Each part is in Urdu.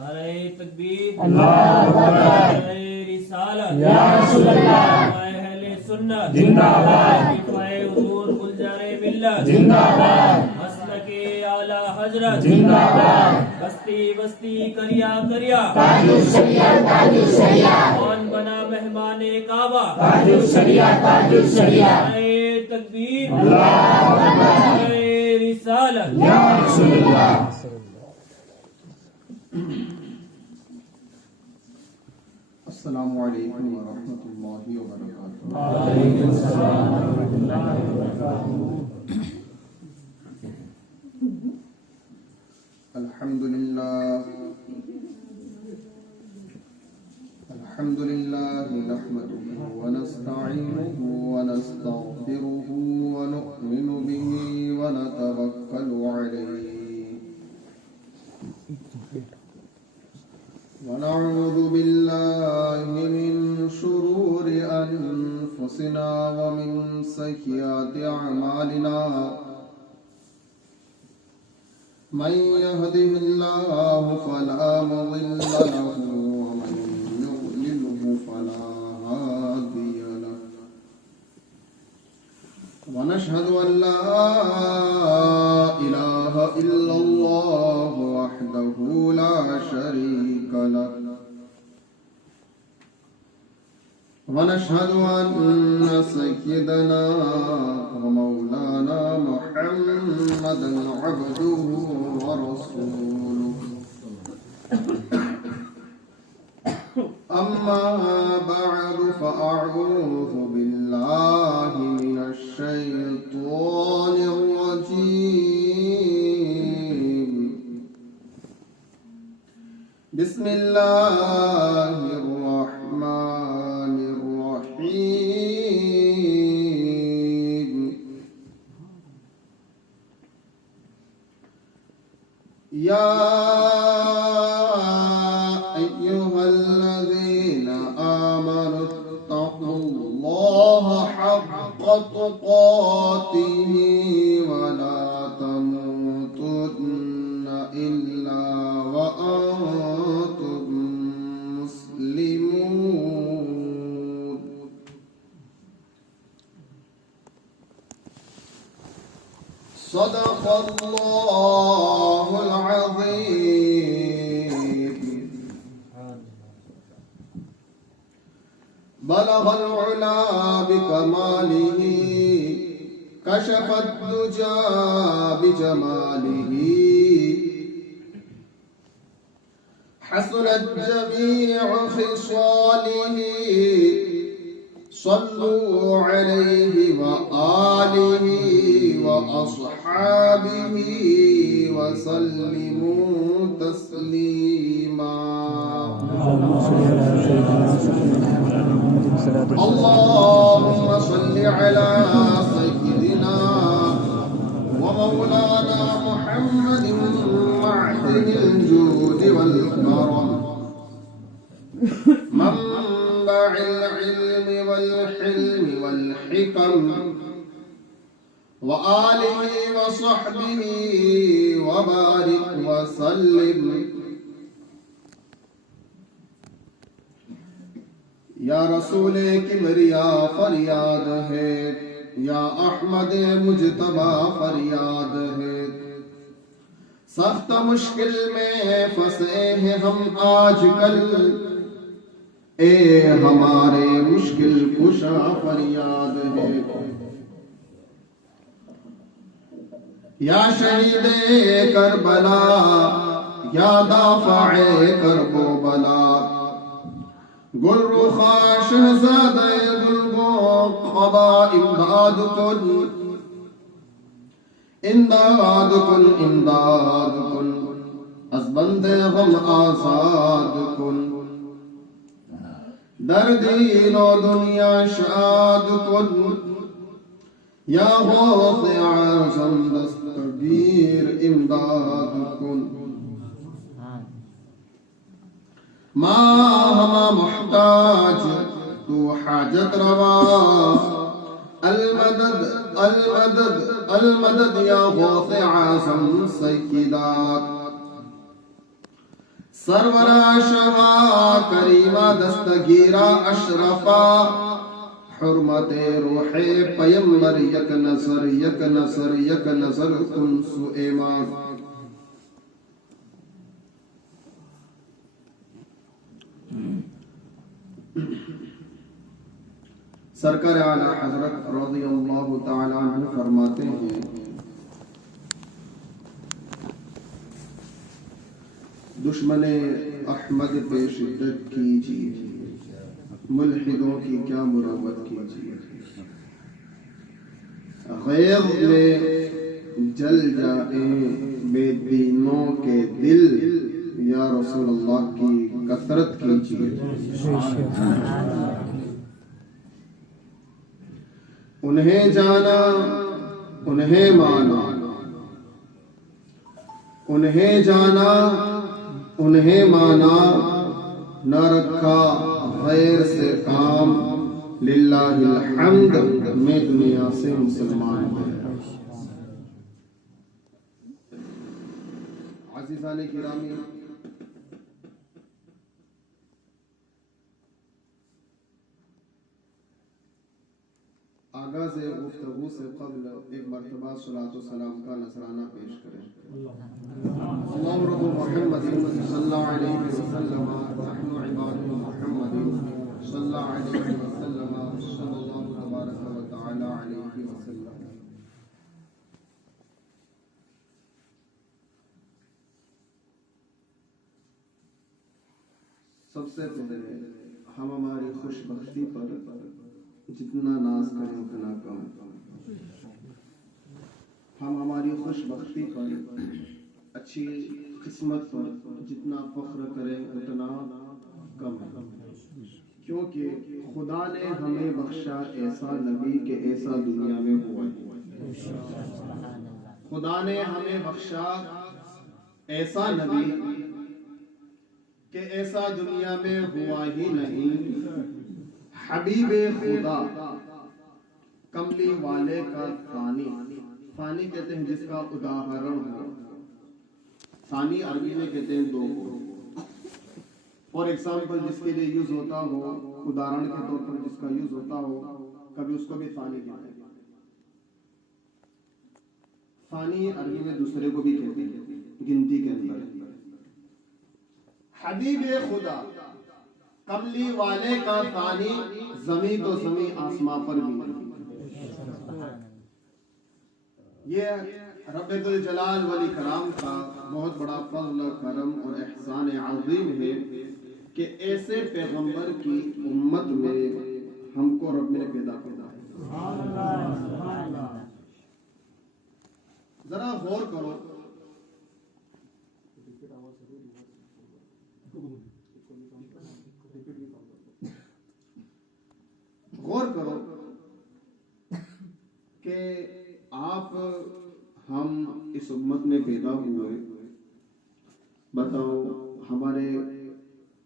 نعرہ تکبیر، اللہ اکبر، نعرہ رسالت، یا رسول اللہ، اہل سنت زندہ باد، خلیفہ حضور گلزار ملت، زندہ باد، مسلک اعلی حضرت، زندہ باد، بستی بستی کریا کریا، تاج الشریعہ، تاج الشریعہ، کون بنا مہمان کعبہ، تاج الشریعہ، تاج الشریعہ، نعرہ تکبیر، اللہ اکبر، نعرہ رسالت، یا رسول اللہ۔ السلام علیکم ورحمۃ اللہ وبرکاتہ۔ وعلیکم السلام ورحمۃ اللہ وبرکاتہ۔ الحمد للہ نحمده ونستعینه ونستغفره ونؤمن به ونتوکل علیہ ونعوذ باللہ من شرور انفسنا ومن سیئات اعمالنا من يهده الله فلا مضل له ومن يضلله فلا هادي له ونشهد أن لا إله إلا الله وحده لا شريك له ونشهد أن سيدنا ومولانا محمدا عبده ورسوله أما بعد فأعوذ بالله من الشيطان الرجيم بسم الله الرحمن الرحيم يا أيها الذين آمنوا اتقوا الله حق تقاته ولا تموتن إلا وأنتم مسلمون صدق الله العظيم بلغ العلا بكماله كشف الدجى بجماله حسنت جميع خصاله صلوا عليه وآله وأصحابه وسلموا تسليما اللهم صل على سيدنا ومولانا محمد معدن الجود والكرم منبع العلم والحلم والحكم وآله وصحبه وبارك وسلم یا رسول کبریا فریاد ہے، یا احمد مجتبی فریاد ہے، سخت مشکل میں پھنسے ہیں ہم آج کل، اے ہمارے مشکل کشا فریاد ہے، یا شہید کربلا یا دافع کرب و بلا، گل رخا شہزادہ گلگو قبا امداد کن، امداد کن، امداد کن، از بند غم آزاد کن، در دین و دنیا شاد کن، یا غوث اعظم دستگیر امداد کن، ماں ہما محتاج تو حاجت روا، المدد المدد المدد یا غوث اعظم سیدات، سرورا شہا کریمہ دستگیرہ اشرفا حرمت روح پیمبر یک نظر یک نظر یک نظر کن سو ایمان. سرکار اعلی حضرت رضی اللہ تعالی عنہ فرماتے ہیں دشمن احمد پہ شدت کیجیے ملحدوں کی کیا مروت کیجیے غیظ میں جل جائیں بے دینوں کے دل یا رسول اللہ کی کثرت کیجیے. انہیں جانا انہیں مانا انہیں جانا انہیں مانا نہ رکھا غیر سے کام للہ الحمد میں دنیا سے مسلمان ہیں. عزیزان گرامی آغاز گفتگو سے قبل ایک مرتبہ صلاۃ و سلام کا نذرانہ پیش کریں. اللہم رب محمد صلی اللہ علیہ وسلم نحن عباد محمد صلی اللہ علیہ وسلم صلی اللہ تبارک و تعالی علیہ وسلم. سب سے پہلے ہم ہماری خوش بختی پر جتنا ناز کریں اتنا کم. ہم ہماری خوش بختی پر اچھی قسمت پر جتنا فخر کریں اتنا کم ہے. کیونکہ خدا نے ہمیں بخشا ایسا نبی کہ ایسا دنیا میں ہوا ہے. خدا نے ہمیں بخشا ایسا نبی کہ ایسا دنیا میں ہوا ہی نہیں. حبیب خدا کملی والے کا فانی. فانی کہتے ہیں جس کا اداہرن ہو. فانی عربی میں کہتے ہیں دو کو. فور ایگزامپل جس کے لیے یوز ہوتا ہو اداہرن کے طور پر جس کا یوز ہوتا ہو کبھی اس کو بھی فانی کہتے ہیں. فانی عربی میں دوسرے کو بھی کہتے ہیں گنتی کے اندر. حبیب خدا کملی والے کا فانی زمین تو زمین آسمان پر بھی. یہ رب ذوالجلال والاکرام کا بہت بڑا فضل کرم اور احسان عظیم ہے کہ ایسے پیغمبر کی امت میں ہم کو رب نے پیدا کیا ہے. ذرا غور کرو غور کرو کہ آپ ہم اس امت میں پیدا ہوئے. بتاؤ ہمارے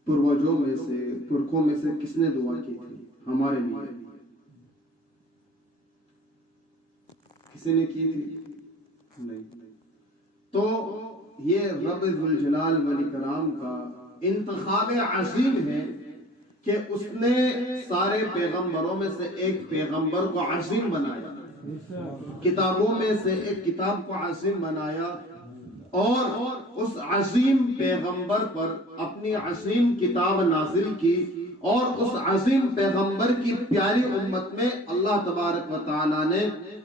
پروجوں میں سے پرکھوں میں سے کس نے دعا کی تھی ہمارے لیے؟ کسی نے کی تھی؟ نہیں. تو یہ رب ذوالجلال والاکرام کا انتخاب عظیم ہے کہ اس نے سارے پیغمبروں میں سے ایک پیغمبر کو عظیم بنایا, کتابوں میں سے ایک کتاب کو عظیم بنایا, اور اس عظیم پیغمبر پر اپنی عظیم کتاب نازل کی, اور اس عظیم پیغمبر کی پیاری امت میں اللہ تبارک و تعالی نے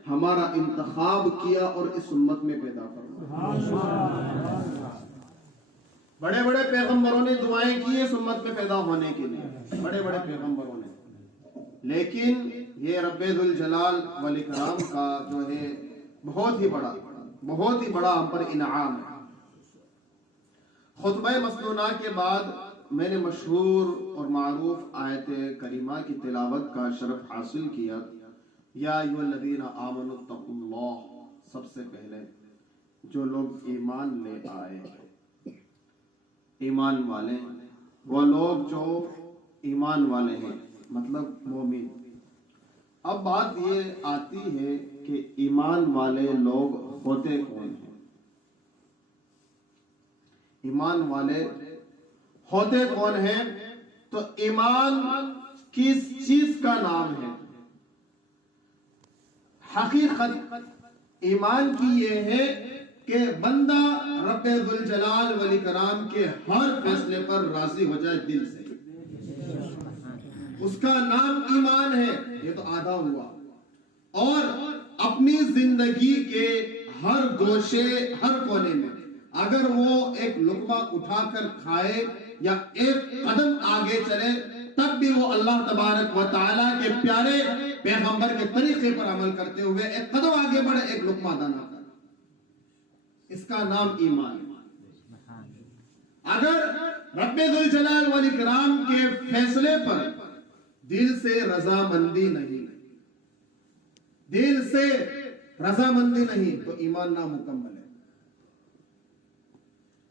ہمارا انتخاب کیا اور اس امت میں پیدا فرمایا. بڑے بڑے پیغمبروں نے دعائیں کی اس امت میں پیدا ہونے کے لیے, بڑے بڑے پیغمبروں نے, لیکن یہ رب ذوالجلال والاکرام کا جو ہے بہت ہی بڑا ہم پر انعام ہے. خطبہ مسنونہ کے بعد میں نے مشہور اور معروف آیت کریمہ کی تلاوت کا شرف حاصل کیا. یا ایھا الذین آمنوا اتقوا اللہ. سب سے پہلے جو لوگ ایمان لے آئے, ایمان والے, وہ لوگ جو ایمان والے ہیں مطلب مومن. اب بات یہ آتی ہے کہ ایمان والے لوگ ہوتے کون ہیں؟ ایمان والے ہوتے کون ہیں؟ تو ایمان کس چیز کا نام ہے؟ حقیقت ایمان کی یہ ہے کہ بندہ رب ذوالجلال والاکرام کے ہر فیصلے پر راضی ہو جائے دل سے، اس کا نام ایمان ہے۔ یہ تو آدھا ہوا۔ اور اپنی زندگی کے ہر گوشے، ہر کونے میں اگر وہ ایک لقمہ اٹھا کر کھائے یا ایک قدم آگے چلے، تب بھی وہ اللہ تبارک و تعالیٰ کے پیارے پیغمبر کے طریقے پر عمل کرتے ہوئے ایک قدم آگے بڑھے، ایک لقمہ دانا کر، اس کا نام ایمان ہے۔ اگر رب ذوالجلال والاکرام کے فیصلے پر دل سے رضامندی نہیں، دل سے رضامندی نہیں، تو ایمان نامکمل ہے۔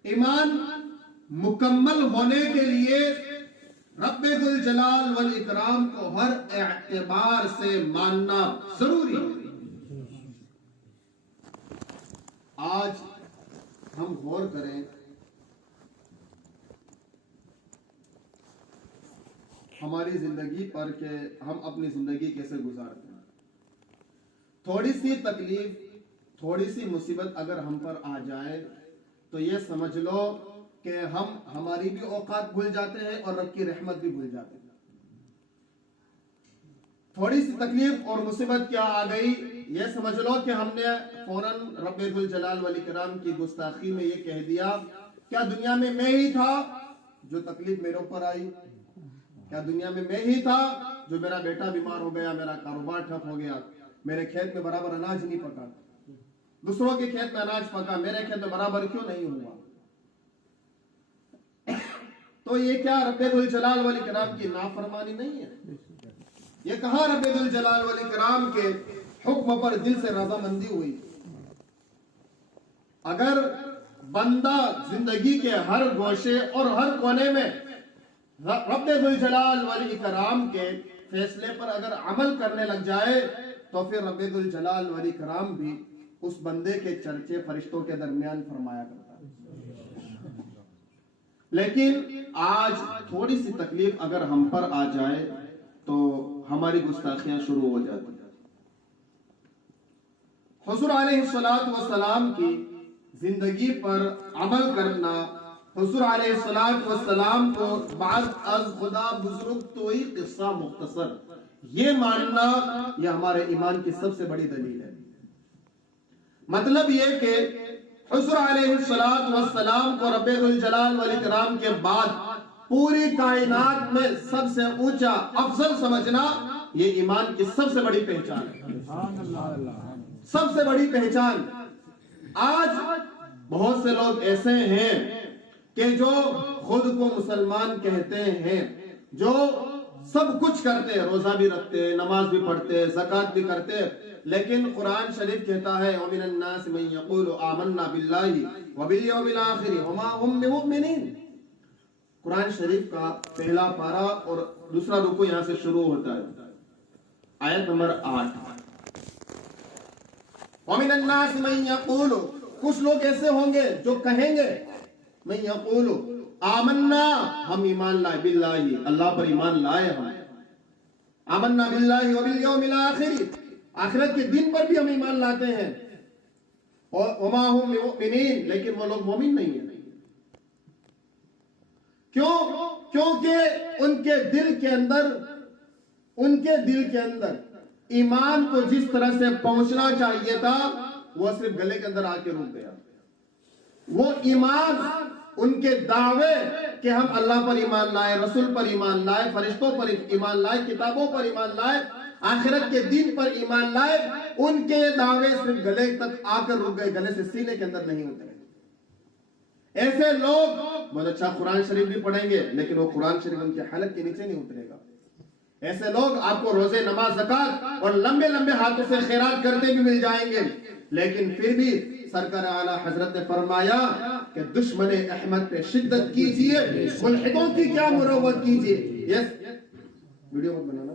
ایمان مکمل ہونے کے لیے رب ذوالجلال والاکرام کو ہر اعتبار سے ماننا ضروری ہے۔ آج ہم غور کریں ہماری زندگی پر کہ ہم اپنی زندگی کیسے گزارتے ہیں۔ تھوڑی سی تکلیف، تھوڑی سی مصیبت اگر ہم پر آ جائے تو یہ سمجھ لو کہ ہم ہماری بھی اوقات بھول جاتے ہیں اور رب کی رحمت بھی بھول جاتے ہیں۔ تھوڑی سی تکلیف اور مصیبت کیا آ گئی، یہ سمجھ لو کہ ہم نے فوراً رب ذوالجلال والاکرام کی گستاخی میں یہ کہہ دیا، کیا دنیا میں میں ہی تھا جو تکلیف میرے اوپر آئی؟ کیا دنیا میں میں ہی تھا جو میرا بیٹا بیمار ہو گیا، میرا کاروبار ٹھپ ہو گیا، میرے کھیت میں برابر اناج نہیں پکا، دوسروں کے کھیت میں اناج پکا، میرے کھیت میں برابر کیوں نہیں ہوا؟ تو یہ کیا رب ذوالجلال والاکرام کی نافرمانی نہیں ہے؟ یہ کہاں رب ذوالجلال والاکرام کے حکم پر دل سے رضامندی ہوئی؟ اگر بندہ زندگی کے ہر گوشے اور ہر کونے میں رب ذوالجلال والاکرام کے فیصلے پر اگر عمل کرنے لگ جائے تو پھر رب ذوالجلال والاکرام بھی اس بندے کے چرچے فرشتوں کے درمیان فرمایا کرتا ہے۔ لیکن آج تھوڑی سی تکلیف اگر ہم پر آ جائے تو ہماری گستاخیاں شروع ہو جاتی ہیں۔ حضور علیہ السلام کی زندگی پر عمل کرنا، حضور علیہ السلام کو بعد از خدا بزرگ تو ہی قصہ مختصر، یہ ماننا یہ ہمارے ایمان کی سب سے بڑی دلیل ہے۔ مطلب یہ کہ حضور علیہ السلام کو رب ذوالجلال والاکرام کے بعد پوری کائنات میں سب سے اونچا افضل سمجھنا یہ ایمان کی سب سے بڑی پہچان ہے، سب سے بڑی پہچان۔ آج بہت سے لوگ ایسے ہیں کہ جو خود کو مسلمان کہتے ہیں، جو سب کچھ کرتے ہیں، روزہ بھی رکھتے ہیں، نماز بھی پڑھتے ہیں، زکوٰۃ بھی کرتے ہیں، لیکن قرآن شریف کہتا ہے وَمِنَ النَّاسِ مَن يَقُولُ آمَنَّا بِاللَّهِ وَبِالْيَوْمِ الْآخِرِ وَمَا هُمْ بِمُؤْمِنِينَ۔ قرآن شریف کا پہلا پارہ اور دوسرا رکوع یہاں سے شروع ہوتا ہے، آیت نمبر 8۔ وَمِنَ النَّاسِ مَن يَقُولُ، کچھ لوگ ایسے ہوں گے جو کہیں گے مَن يَقُولُ آمنا، ہم ایمان لائے، باللہ، اللہ پر ایمان لائے، ہم آمنا باللہ وبالیوم الآخر، آخرت کے دن پر بھی ہم ایمان لاتے ہیں، وما هم بمؤمنین، لیکن وہ لوگ مومن نہیں ہیں۔ کیوں؟ کیونکہ ان کے دل کے اندر ایمان کو جس طرح سے پہنچنا چاہیے تھا وہ صرف گلے کے اندر آ کے رک گیا۔ وہ ایمان، ان کے دعوے کہ ہم اللہ پر ایمان لائے، رسول پر ایمان لائے، فرشتوں پر ایمان لائے، کتابوں پر ایمان لائے، آخرت کے دن پر ایمان لائے، ان کے دعوے صرف گلے تک آ کر رک گئے، گلے سے سینے کے اندر نہیں اترے۔ ایسے لوگ بہت اچھا قرآن شریف بھی پڑھیں گے لیکن وہ قرآن شریف ان کے حلق کے نیچے نہیں اترے گا۔ ایسے لوگ آپ کو روزے، نماز، زکوٰۃ اور لمبے لمبے ہاتھوں سے خیرات کرتے بھی مل جائیں گے، لیکن پھر بھی سرکار اعلیٰ حضرت نے فرمایا کہ دشمن احمد پہ شدت کیجئے، ملحدوں کی کیا مروت کیجئے۔ ویڈیو مت بنانا۔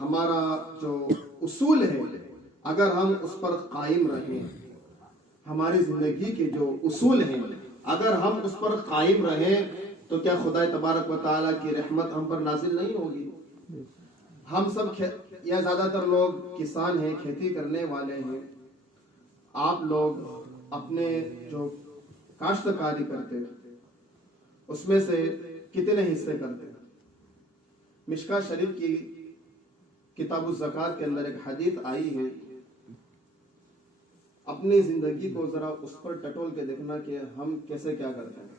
ہمارا جو اصول ہے اگر ہم اس پر قائم رہیں، ہماری زندگی کے جو اصول ہیں اگر ہم اس پر قائم رہیں تو کیا خدا تبارک و تعالیٰ کی رحمت ہم پر نازل نہیں ہوگی؟ ہم سب یا زیادہ تر لوگ کسان ہیں، کھیتی کرنے والے ہیں. آپ لوگ اپنے جو کاشتکاری کرتے اس میں سے کتنے حصے کرتے؟ مشکاہ شریف کی کتاب الزکوٰۃ کے اندر ایک حدیث آئی ہے. اپنی زندگی کو ذرا اس پر ٹٹول کے دیکھنا کہ ہم کیسے کیا کرتے ہیں.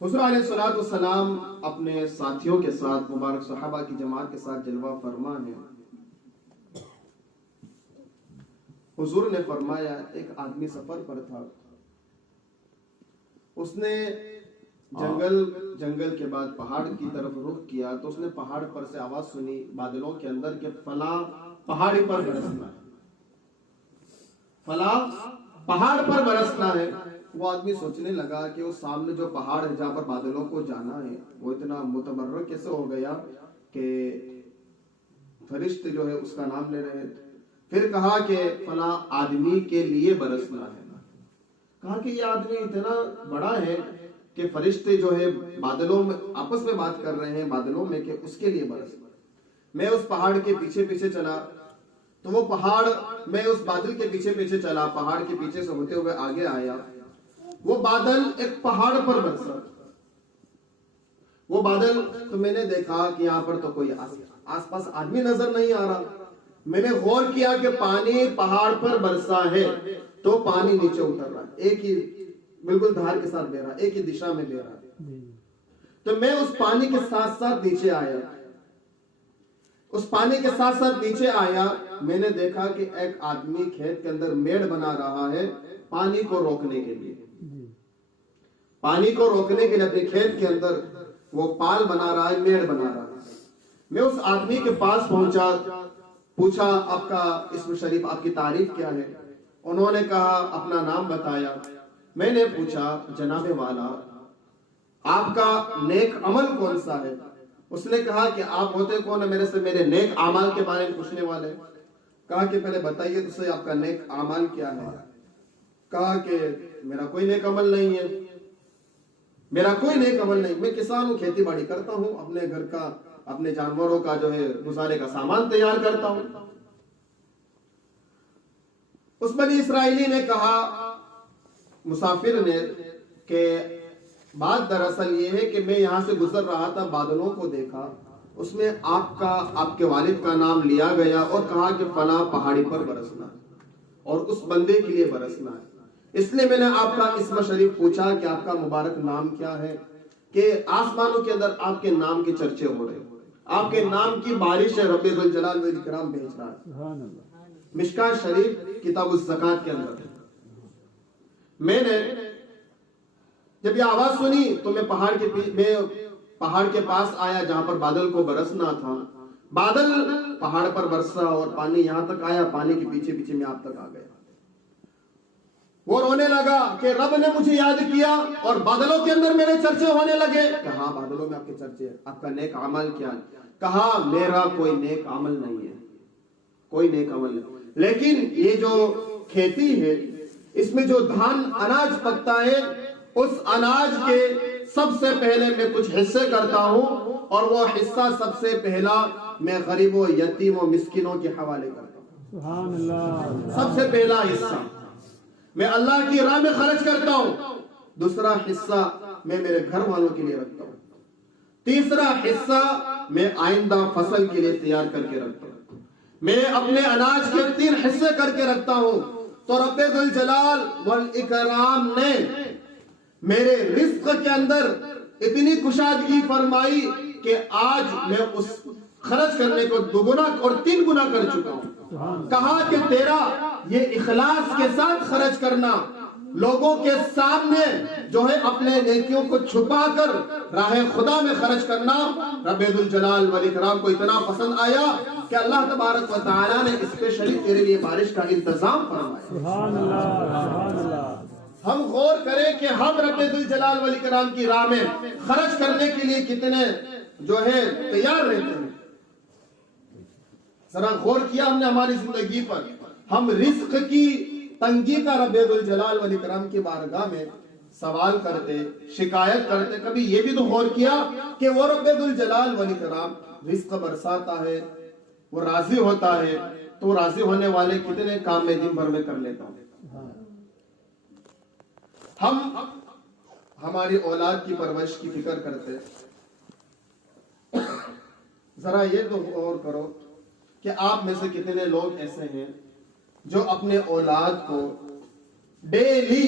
حضور علیہ الصلوۃ والسلام اپنے ساتھیوں کے ساتھ، مبارک صحابہ کی جماعت کے ساتھ جلوہ فرما ہے. حضور نے فرمایا ایک آدمی سفر پر تھا، اس نے جنگل کے بعد پہاڑ کی طرف رخ کیا تو اس نے پہاڑ پر سے آواز سنی بادلوں کے اندر کہ فلاں پہاڑی پر برسنا ہے، فلاں پہاڑ پر برسنا ہے. وہ آدمی سوچنے لگا کہ وہ سامنے جو پہاڑ ہے جہاں پر بادلوں کو جانا ہے وہ اتنا متبرک کیسے ہو گیا کہ فرشتے جو ہے اس کا نام لے رہے تھے. پھر کہا کہ فلاں آدمی کے لیے برسنا ہے. کہا کہ یہ آدمی اتنا بڑا ہے کہ فرشتے جو ہے بادلوں میں آپس میں بات کر رہے ہیں بادلوں میں کہ اس کے لیے برسنا. میں اس پہاڑ کے پیچھے پیچھے چلا تو وہ پہاڑ، میں اس بادل کے پیچھے پیچھے چلا، پہاڑ کے پیچھے سے ہوتے ہوئے آگے آیا. وہ بادل ایک پہاڑ پر برسا. وہ بادل تو میں نے دیکھا کہ یہاں پر تو کوئی آس پاس آدمی نظر نہیں آ رہا. میں نے غور کیا کہ پانی پہاڑ پر برسا ہے تو پانی نیچے اتر رہا ہے، ایک ہی بالکل دھار کے ساتھ بہ رہا، ایک ہی دشا میں بہ رہا. تو میں اس پانی کے ساتھ ساتھ نیچے آیا. اس پانی کے ساتھ ساتھ نیچے آیا، میں نے دیکھا کہ ایک آدمی کھیت کے اندر میڑ بنا رہا ہے پانی کو روکنے کے لیے. پانی کو روکنے کے لیے اپنے کھیت کے اندر وہ پال بنا رہا ہے، میڑ بنا رہا ہے. میں اس آدمی کے پاس پہنچا، پوچھا آپ کا اسم شریف، آپ کی تعریف کیا ہے؟ انہوں نے کہا، اپنا نام بتایا. میں نے پوچھا جناب والا آپ کا نیک عمل کون سا ہے؟ اس نے کہا کہ آپ ہوتے کون ہیں میرے سے میرے نیک اعمال کے بارے میں پوچھنے والے؟ کہا کہ پہلے بتائیے تو صحیح آپ کا نیک اعمال کیا ہے؟ کہا کہ میرا کوئی نیک عمل نہیں ہے، میرا کوئی نیک عمل نہیں. میں کسان ہوں، کھیتی باڑی کرتا ہوں، اپنے گھر کا اپنے جانوروں کا جو ہے گزارے کا سامان تیار کرتا ہوں. اس بنی اسرائیلی نے کہا، مسافر نے، کہ بات دراصل یہ ہے کہ میں یہاں سے گزر رہا تھا، بادلوں کو دیکھا، اس میں آپ کے والد کا نام لیا گیا اور کہا کہ فلاں پہاڑی پر برسنا ہے اور اس بندے کے لیے برسنا ہے. اس لیے میں نے آپ کا اسم شریف پوچھا کہ آپ کا مبارک نام کیا ہے، کہ آسمانوں کے اندر آپ کے نام کے چرچے ہو رہے، آپ کے نام کی بارش ہے، رب ذوالجلال والاکرام بھیج رہا ہے. مشکاہ شریف کتاب الزکوٰۃ کے اندر. میں نے جب یہ آواز سنی تو میں پہاڑ کے پاس آیا جہاں پر بادل کو برسنا تھا. بادل پہاڑ پر برسا اور پانی یہاں تک آیا، پانی کے پیچھے پیچھے میں آپ تک آ گیا. وہ رونے لگا کہ رب نے مجھے یاد کیا اور بادلوں کے اندر میرے چرچے ہونے لگے. کہا بادلوں میں آپ کے چرچے ہیں، آپ کا نیک عمل کیا ہے؟ کہا میرا کوئی نیک عمل نہیں ہے، کوئی نیک عمل نہیں. لیکن یہ جو کھیتی ہے اس میں جو دھان اناج پکتا ہے، اس اناج کے سب سے پہلے میں کچھ حصے کرتا ہوں اور وہ حصہ سب سے پہلا میں غریبوں، یتیموں، مسکینوں کے حوالے کرتا ہوں. سبحان اللہ. سب سے پہلا حصہ میں اللہ کی راہ میں خرچ کرتا ہوں، دوسرا حصہ میں میرے گھر والوں کے لیے رکھتا ہوں، تیسرا حصہ میں آئندہ فصل کے لیے تیار کر کے رکھتا ہوں. میں اپنے اناج کے 3 حصے کر کے رکھتا ہوں. تو رب ذوالجلال والاکرام نے میرے رزق کے اندر اتنی کشادگی فرمائی کہ آج میں اس خرچ کرنے کو 2 گنا اور 3 گنا کر چکا ہوں. کہا کہ تیرا یہ اخلاص کے ساتھ خرچ کرنا، لوگوں کے سامنے جو ہے اپنے نیکیوں کو چھپا کر راہ خدا میں خرچ کرنا رب ذوالجلال والاکرام کو اتنا پسند آیا کہ اللہ تبارک و تعالیٰ نے اسپیشلی تیرے لیے بارش کا انتظام فرمایا. سبحان اللہ، سبحان اللہ. ہم غور کریں کہ ہم رب ذوالجلال والاکرام کی راہ میں خرچ کرنے کے لیے کتنے جو ہے تیار رہتے ہیں. ذرا غور کیا ہم نے ہماری زندگی پر؟ ہم رزق کی تنگی کا رب ذوالجلال والاکرام کی بارگاہ میں سوال کرتے، شکایت کرتے، کبھی یہ بھی تو غور کیا کہ وہ رب ذوالجلال والاکرام رزق برساتا ہے، وہ راضی ہوتا ہے، تو راضی ہونے والے کتنے کام میں دن بھر میں کر لیتا ہوں۔ ہم ہماری اولاد کی پرورش کی فکر کرتے، ذرا یہ تو غور کرو کہ آپ میں سے کتنے لوگ ایسے ہیں جو اپنے اولاد کو ڈیلی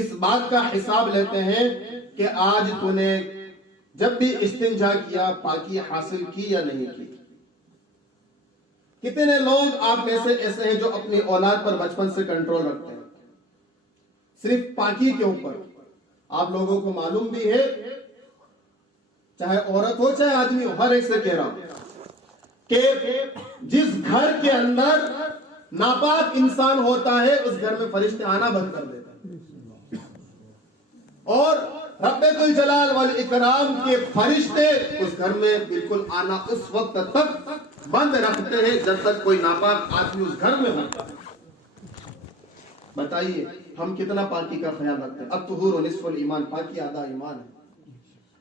اس بات کا حساب لیتے ہیں کہ آج تو نے جب بھی استنجا کیا پاکی حاصل کی یا نہیں کی؟ کتنے لوگ آپ میں سے ایسے ہیں جو اپنی اولاد پر بچپن سے کنٹرول رکھتے ہیں صرف پاکی کے اوپر؟ آپ لوگوں کو معلوم بھی ہے، چاہے عورت ہو چاہے آدمی ہو، ہر ایک سے کہہ رہا ہوں کہ جس گھر کے اندر ناپاک انسان ہوتا ہے اس گھر میں فرشتے آنا بند کر دیتے ہیں، اور رب ذوالجلال والاکرام کے فرشتے اس گھر میں بالکل آنا اس وقت تک بند رکھتے ہیں جب تک کوئی ناپاک آدمی اس گھر میں ہوتا ہے۔ بتائیے ہم کتنا پاکی کا خیال رکھتے ہیں؟ الطہور نصف الایمان، پاکی آدھا ایمان ہے۔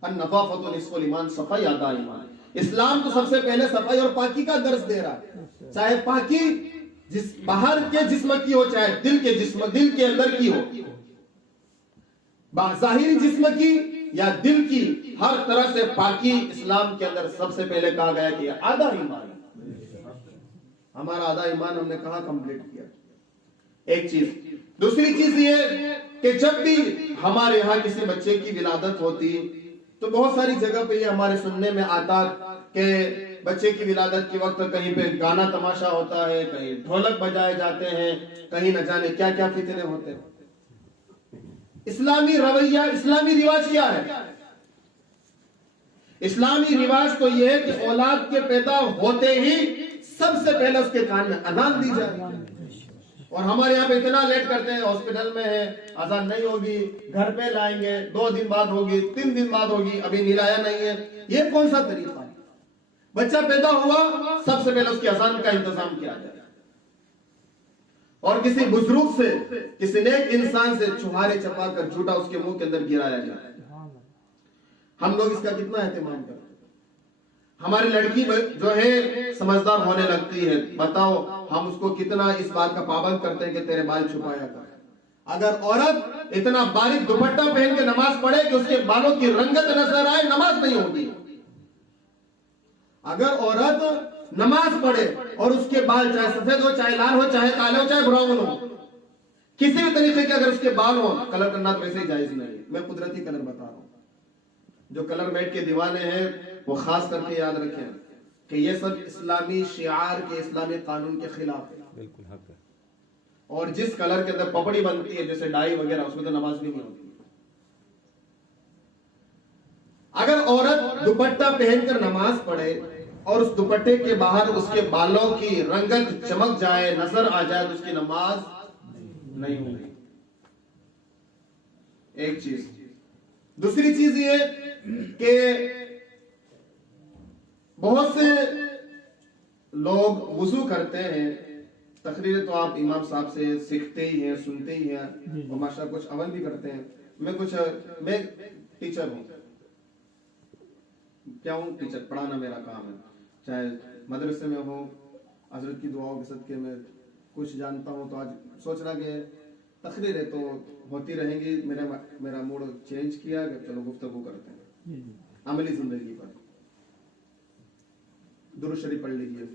النظافۃ نصف الایمان، صفائی آدھا ایمان ہے۔ اسلام تو سب سے پہلے صفائی اور پاکی کا درس دے رہا ہے، چاہے پاکی جس باہر کے جسم کی ہو چاہے دل کے اندر کی ہو، ظاہری جسم کی یا دل کی، ہر طرح سے پاکی اسلام کے اندر سب سے پہلے کہا گیا کہ یہ آدھا ایمان ہے۔ ہمارا آدھا ایمان ہم نے کہاں کمپلیٹ کیا؟ ایک چیز۔ دوسری چیز یہ کہ جب بھی ہمارے یہاں کسی بچے کی ولادت ہوتی تو بہت ساری جگہ پہ یہ ہمارے سننے میں آتا کہ بچے کی ولادت کے وقت کہیں پہ گانا تماشا ہوتا ہے، کہیں ڈھولک بجائے جاتے ہیں، کہیں نہ جانے کیا کیا فتنے ہوتے ہیں۔ اسلامی رویہ، اسلامی رواج کیا ہے؟ اسلامی رواج تو یہ ہے کہ اولاد کے پیدا ہوتے ہی سب سے پہلے اس کے کان میں اذان دی جائے، اور ہمارے یہاں پہ اتنا لیٹ کرتے ہیں، ہاسپٹل میں ہے، اذان نہیں ہوگی، گھر پہ لائیں گے، 2 دن بعد ہوگی، 3 دن بعد ہوگی، ابھی نلایا نہیں ہے۔ یہ کون سا طریقہ ہے؟ بچہ پیدا ہوا سب سے پہلے اس کی اذان کا انتظام کیا جائے، اور کسی بزرگ سے، کسی نیک انسان سے چھہارے چپا کر جھوٹا اس کے منہ کے اندر گرایا جائے۔ ہم لوگ اس کا کتنا اہتمام کرتے ہیں؟ ہماری لڑکی جو ہے سمجھدار ہونے لگتی ہے، بتاؤ ہم اس کو کتنا اس بات کا پابند کرتے ہیں کہ تیرے بال چھپایا کر۔ اگر عورت اتنا باریک دوپٹہ پہن کے نماز پڑھے کہ اس کے بالوں کی رنگت نظر آئے، نماز نہیں ہوگی۔ اگر عورت نماز پڑھے اور اس کے بال چاہے سفید ہو، چاہے لال ہو، چاہے کالے ہو، چاہے براؤن ہو، کسی بھی طریقے کے اگر اس کے بال ہو، کلر کرنا تو ویسے ہی جائز نہیں ہے۔ میں قدرتی کلر بتا رہا ہوں۔ جو کلر میٹ کے دیوانے ہیں وہ خاص کر کے یاد رکھیں کہ یہ سب اسلامی شعار کے، اسلامی قانون کے خلاف ہے۔ بالکل حق ہے۔ اور جس کلر کے اندر پپڑی بنتی ہے جیسے ڈائی وغیرہ، اس میں تو نماز بھی نہیں ہوتی۔ اگر عورت دوپٹہ پہن کر نماز پڑھے اور اس دوپٹے کے باہر اس کے بالوں کی رنگت چمک جائے، نظر آ جائے، تو اس کی نماز نہیں ہوگی۔ ایک چیز۔ دوسری چیز یہ کہ بہت سے لوگ وضو کرتے ہیں، تقریر تو آپ امام صاحب سے سیکھتے ہی ہیں، سنتے ہی ہیں، اور ماشاءاللہ کچھ عمل بھی کرتے ہیں۔ میں ٹیچر ہوں، کیا ہوں؟ ٹیچر، پڑھانا میرا کام ہے، چاہے مدرسے میں ہوں، حضرت کی دعاؤں کے صدقے میں کچھ جانتا ہوں۔ تو آج سوچ رہا کہ تقریریں تو ہوتی رہیں گی، میرا موڈ چینج کیا کہ چلو گفتگو کرتے ہیں عملی زندگی پر۔ درود شریف پڑھ لیجیے۔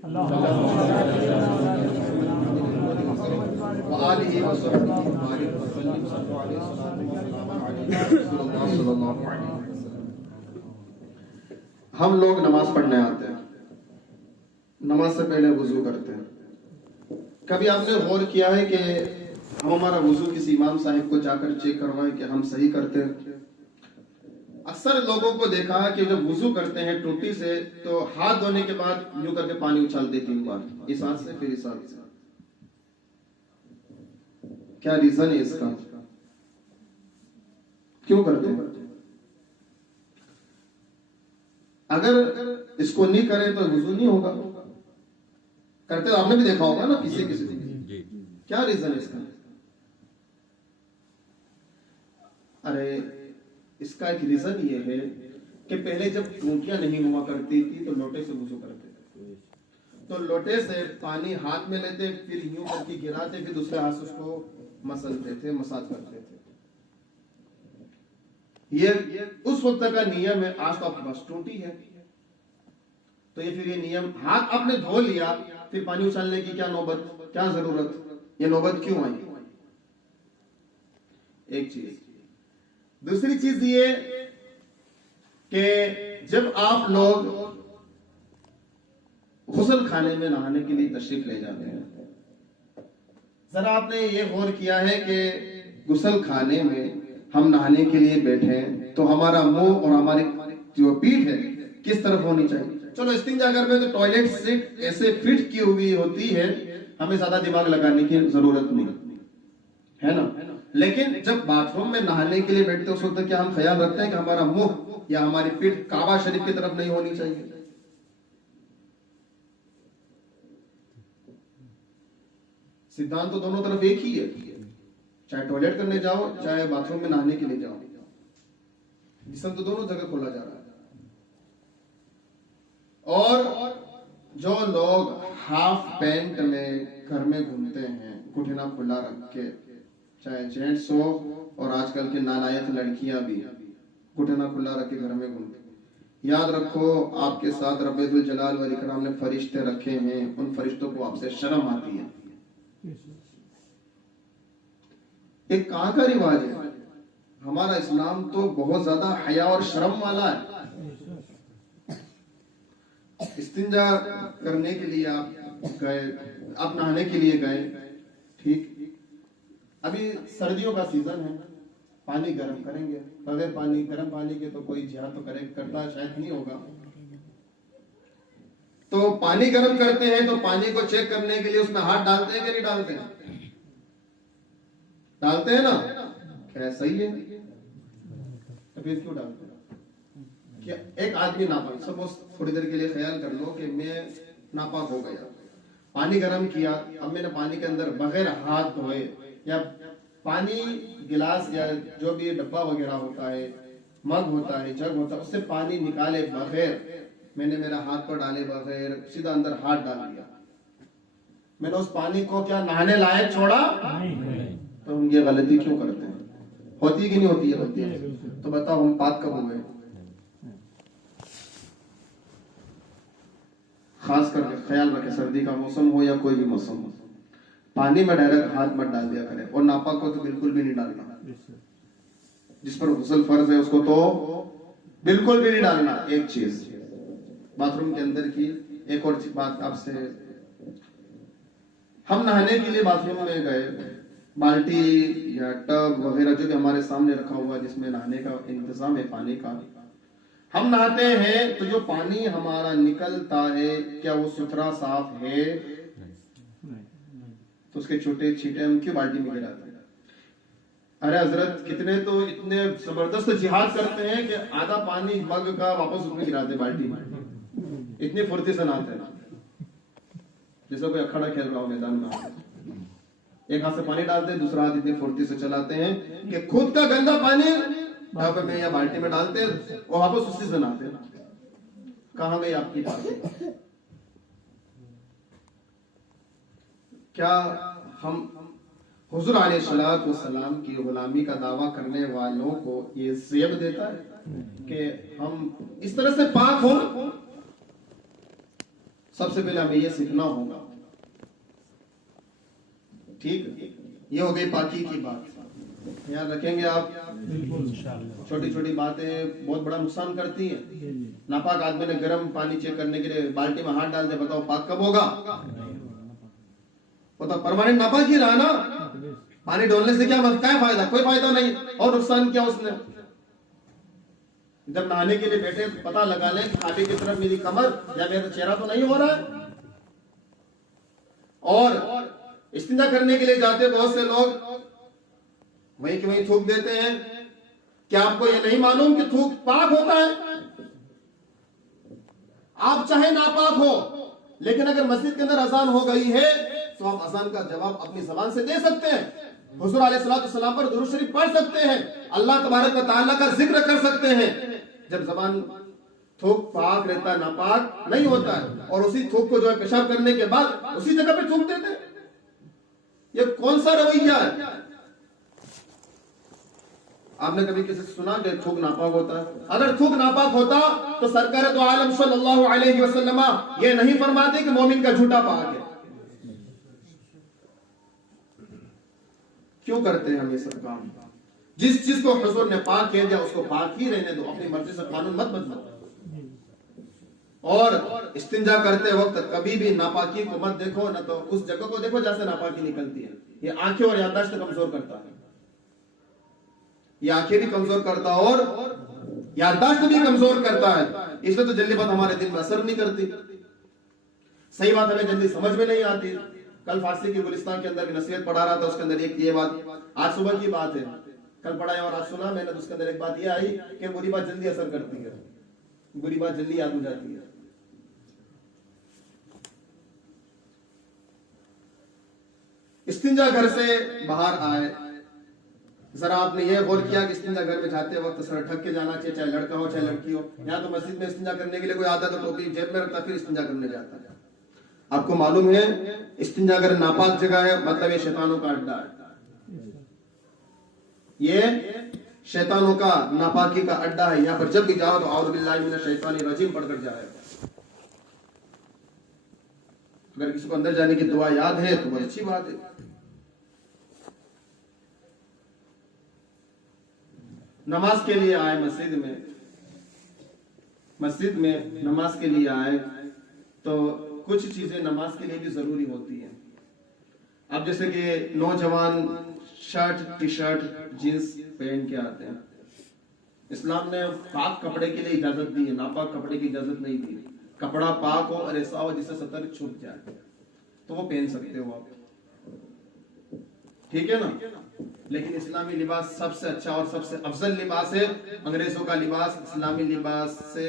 ہم لوگ نماز پڑھنے آتے ہیں، نماز سے پہلے وضو کرتے ہیں۔ کبھی آپ نے غور کیا ہے کہ ہم ہمارا وضو کسی امام صاحب کو جا کر چیک کروائیں کہ ہم صحیح کرتے ہیں؟ اکثر لوگوں کو دیکھا کہ جب وضو کرتے ہیں ٹوٹی سے تو ہاتھ دھونے کے بعد یوں کر کے پانی اچھالتے 3 بار، اس ہاتھ سے پھر اس ہاتھ سے۔ کیا ریزن ہے اس کا؟ کیوں کرتے ہیں؟ اگر اس کو نہیں کریں تو وضو نہیں ہوگا۔ کرتے تو آپ نے بھی دیکھا ہوگا نا کسی کسی کیا ریزن ہے اس کا؟ ارے اس کا ایک ریزن یہ ہے کہ پہلے جب ٹوٹیاں نہیں ہوا کرتی تھی تو لوٹے سے وضو کرتے تھے، تو لوٹے سے پانی ہاتھ میں لیتے، پھر یوں کر کے گراتے، پھر دوسرے ہاتھ سے اس کو مسلتے تھے، مساج کرتے تھے. یہ اس وقت کا نیم ہے. آج تو آپ کے پاس ٹوٹی ہے تو یہ پھر یہ نیم ہاتھ آپ نے دھو لیا، پھر پانی اچھالنے کی کیا نوبت، کیا ضرورت، یہ نوبت کیوں آئی؟ ایک چیز. دوسری چیز یہ کہ جب آپ لوگ غسل خانے میں نہانے کے لیے تشریف لے جاتے ہیں، ذرا آپ نے یہ غور کیا ہے کہ غسل خانے میں ہم نہانے کے لیے بیٹھے تو ہمارا منہ اور ہماری جو پیٹھ ہے کس طرف ہونی چاہیے؟ چلو استنجا گھر میں تو ٹوائلٹ سیٹ ایسے فٹ کی ہوئی ہوتی ہے، ہمیں زیادہ دماغ لگانے کی ضرورت نہیں ہے نا. لیکن جب باتھ روم میں نہانے کے لیے بیٹھتے اس وقت کیا ہم خیال رکھتے ہیں کہ ہمارا منہ یا ہماری پیٹھ کعبہ شریف کی طرف نہیں ہونی چاہیے؟ سدھانت تو دونوں طرف ایک ہی ہے، چاہے ٹوائلٹ کرنے جاؤ چاہے باتھ روم میں نہانے کے لیے جاؤ، جسم تو دونوں جگہ کھولا جا رہا ہے. اور جو لوگ ہاف پینٹ میں گھر میں گھومتے ہیں گھٹنا کھلا رکھ کے، چاہے جینٹس ہو اور آج کل کے نالائق لڑکیاں بھی گھٹنا کھلا رکھ کے گھر میں گھومتے ہیں، یاد رکھو آپ کے ساتھ رب ذوالجلال والاکرام نے فرشتے رکھے ہیں، ان فرشتوں کو آپ سے شرم آتی ہے. ایک کہاں کا رواج ہے؟ ہمارا اسلام تو بہت زیادہ حیا اور شرم والا ہے. استنجا کرنے کے لیے آپ گئے، آپ نہانے کے لیے گئے، ٹھیک، ابھی سردیوں کا سیزن ہے، پانی گرم کریں گے، بغیر پانی گرم پانی کے تو کوئی جہاد تو کرتا شاید نہیں ہوگا. تو پانی گرم کرتے ہیں تو پانی کو چیک کرنے کے لیے اس میں ہاتھ ڈالتے ہیں کہ نہیں ڈالتے ہیں؟ ڈالتے ہیں نا. کیا صحیح ہے؟ تو پھر کیوں ڈالتے ہیں؟ کہ ایک آدمی ناپاک، سپوز تھوڑی دیر کے لیے خیال کر لو کہ میں ناپاک ہو گیا، پانی گرم کیا، اب میں نے پانی کے اندر بغیر ہاتھ دھوئے یا پانی گلاس یا جو بھی ڈبہ وغیرہ ہوتا ہے، مگ ہوتا ہے، جگ ہوتا ہے، اس سے پانی نکالے بغیر میں نے میرا ہاتھ پر ڈالے بغیر سیدھا اندر ہاتھ ڈال دیا، میں نے اس پانی کو کیا نہانے لائق چھوڑا؟ تو ہم یہ غلطی کیوں کرتے ہیں؟ ہوتی کہ نہیں ہوتی ہے غلطی؟ تو بتاؤ ہم پاک کب ہوئے؟ خاص کر خیال رکھے سردی کا موسم ہو یا کوئی بھی موسم ہو، پانی میں ڈائریکٹ ہاتھ مت ڈال دیا کرے، اور ناپاک کو تو بالکل بھی نہیں ڈالنا. جس پر غسل فرض ہے اس کو تو بالکل بھی نہیں ڈالنا. ایک چیز باتھ روم کے اندر کی ایک اور بات آپ سے، ہم نہانے کے لیے باتھ روم میں گئے، بالٹی یا ٹب وغیرہ جو بھی ہمارے سامنے رکھا ہوا ہے جس میں نہانے کا انتظام ہے پانی کا، ہم نہاتے ہیں تو جو پانی ہمارا نکلتا ہے کیا وہ ستھرا صاف ہے؟ تو اس کے چھوٹے چھیٹے ہم کیوں بالٹی میں گراتے ہیں؟ ارے حضرت کتنے تو اتنے زبردست جہاد کرتے ہیں کہ آدھا پانی مگ کا واپس اس میں گراتے بالٹی میں، اتنی پھرتی سے نہاتے ہیں جیسے کوئی اکھڑا کھیل رہا ہو میدان میں. ایک ہاتھ سے پانی ڈالتے ہیں، دوسرا ہاتھ اتنی پھرتی سے چلاتے ہیں کہ خود کا گندا پانی میں یا بالٹی میں ڈالتے ہیں اور واپس اسی سے نہاتے ہیں. کہاں گئی آپ کی بات؟ کیا ہم حضور علیہ الصلوۃ والسلام کی غلامی کا دعویٰ کرنے والوں کو یہ زیب دیتا ہے کہ ہم اس طرح سے پاک ہوں؟ سب سے پہلے ہمیں یہ سیکھنا ہوگا. ٹھیک، یہ ہو گئی پاکی کی بات. یاد رکھیں گے آپ، چھوٹی چھوٹی باتیں بہت بڑا نقصان کرتی ہیں. ناپاک آدمی نے گرم پانی چیک کرنے کے لیے بالٹی میں ہاتھ ڈال دے، بتاؤ پاک کب ہوگا؟ بتاؤ پرماننٹ ناپاک ہی رہا نا. پانی ڈولنے سے کیا فائدہ؟ کوئی فائدہ نہیں. اور نقصان کیا اس نے؟ جب نہانے کے لیے بیٹھے پتہ لگا لیں کہ آگے کی طرف میری کمر یا میرا چہرہ تو نہیں ہو رہا ہے. اور استنجا کرنے کے لیے جاتے بہت سے لوگ وہیں کہ وہیں تھوک دیتے ہیں. کیا آپ کو یہ نہیں معلوم کہ تھوک پاک ہوتا ہے؟ آپ چاہے ناپاک ہو لیکن اگر مسجد کے اندر اذان ہو گئی ہے تو آپ اذان کا جواب اپنی زبان سے دے سکتے ہیں، حضور علیہ السلام پر درود شریف پڑھ سکتے ہیں، اللہ تبارک و تعالیٰ کا ذکر کر سکتے ہیں۔ جب زبان تھوک پاک رہتا ہے، ناپاک نہیں ہوتا ہے، اور اسی تھوک کو جو ہے پیشاب کرنے کے بعد اسی جگہ پہ تھوک دیتے ہیں، یہ کون سا رویہ ہے؟ آپ نے کبھی کسی سے سنا کہ تھوک ناپاک ہوتا ہے؟ اگر تھوک ناپاک ہوتا تو سرکار دو عالم صلی اللہ علیہ وسلم یہ نہیں فرماتے کہ مومن کا جھوٹا پاک ہے۔ کیوں کرتے ہیں ہم یہ سب کام؟ جس چیز کو حضور نے پاک کہہ دیا اس کو پاک ہی رہنے دو، اپنی مرضی سے قانون مت بدلو۔ اور استنجا کرتے وقت کبھی بھی ناپاکی کو مت دیکھو، نہ تو اس جگہ کو دیکھو جہاں سے ناپاکی نکلتی ہے۔ یہ آنکھیں اور یادداشت کمزور کرتا ہے، یہ آنکھیں بھی کمزور کرتا ہے اور یادداشت بھی کمزور کرتا ہے، اس لیے تو جلدی بات ہمارے دل میں اثر نہیں کرتی، صحیح بات ہمیں جلدی سمجھ میں نہیں آتی۔ کل فارسی کی گلستان کے اندر بھی نصیحت پڑھا رہا تھا، اس کے اندر ایک یہ بات آج صبح کی بات ہے، کل پڑھایا اور آج سنا میں نے، اس کے اندر ایک بات یہ آئی کہ بری بات جلدی اثر کرتی ہے، بری بات جلدی یاد ہو جاتی ہے۔ استنجا گھر سے باہر آئے، ذرا آپ نے یہ غور کیا کہ استنجا گھر میں جاتے وقت سر ڈھک کے جانا چاہیے، چاہے لڑکا ہو چاہے لڑکی ہو۔ یہاں تو مسجد میں استنجا کرنے کے لیے کوئی آتا تو ٹوپی جیب میں رکھتا پھر استنجا کرنے جاتا ہے۔ آپ کو معلوم ہے استنجا اگر ناپاک جگہ ہے مطلب یہ شیطانوں کا اڈا ہے، یہ شیطانوں کا ناپاکی کا اڈا ہے۔ یہاں پر جب بھی جاؤ تو اعوذ باللہ من الشیطان الرجیم پڑھ کر جائے۔ اگر کسی کو اندر جانے کی دعا یاد ہے تو بہت اچھی بات ہے۔ نماز کے لیے آئے مسجد میں نماز کے لیے آئے تو کچھ چیزیں نماز کے لیے بھی ضروری ہوتی ہیں۔ اب جیسے کہ نوجوان شرٹ ٹی شرٹ جینس پہن کے آتے ہیں، اسلام نے پاک کپڑے کے لیے اجازت دی ہے، ناپاک کپڑے کی اجازت نہیں دی۔ کپڑا پاک ہو اور ایسا ہو جس سے سطر چھپ جائے تو وہ پہن سکتے ہو آپ، ٹھیک ہے نا؟ لیکن اسلامی لباس سب سے اچھا اور سب سے افضل لباس ہے۔ انگریزوں کا لباس اسلامی لباس سے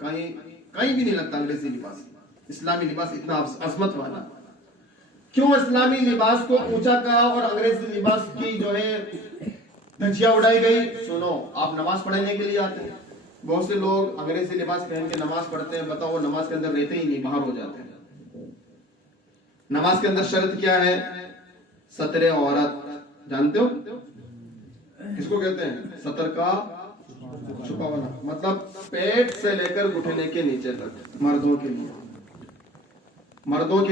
کہیں بھی نہیں لگتا۔ انگریزی لباس، اسلامی لباس اتنا عظمت والا۔ کیوں اسلامی لباس کو اونچا کہا اور انگریزی لباس کی جو ہے دھجیاں اڑائی گئی؟ سنو، آپ نماز پڑھنے کے لیے آتے ہیں، بہت سے لوگ انگریزی لباس پہن کے نماز پڑھتے ہیں، بتاؤ وہ نماز کے اندر رہتے ہی نہیں، باہر ہو جاتے ہیں۔ نماز کے اندر شرط کیا ہے؟ ستر عورت، جانتے ہو کس کو کہتے ہیں؟ سطر کا چھپا ہونا، مطلب پیٹ سے لے کر گھٹنے کے نیچے تک۔ مردوں کے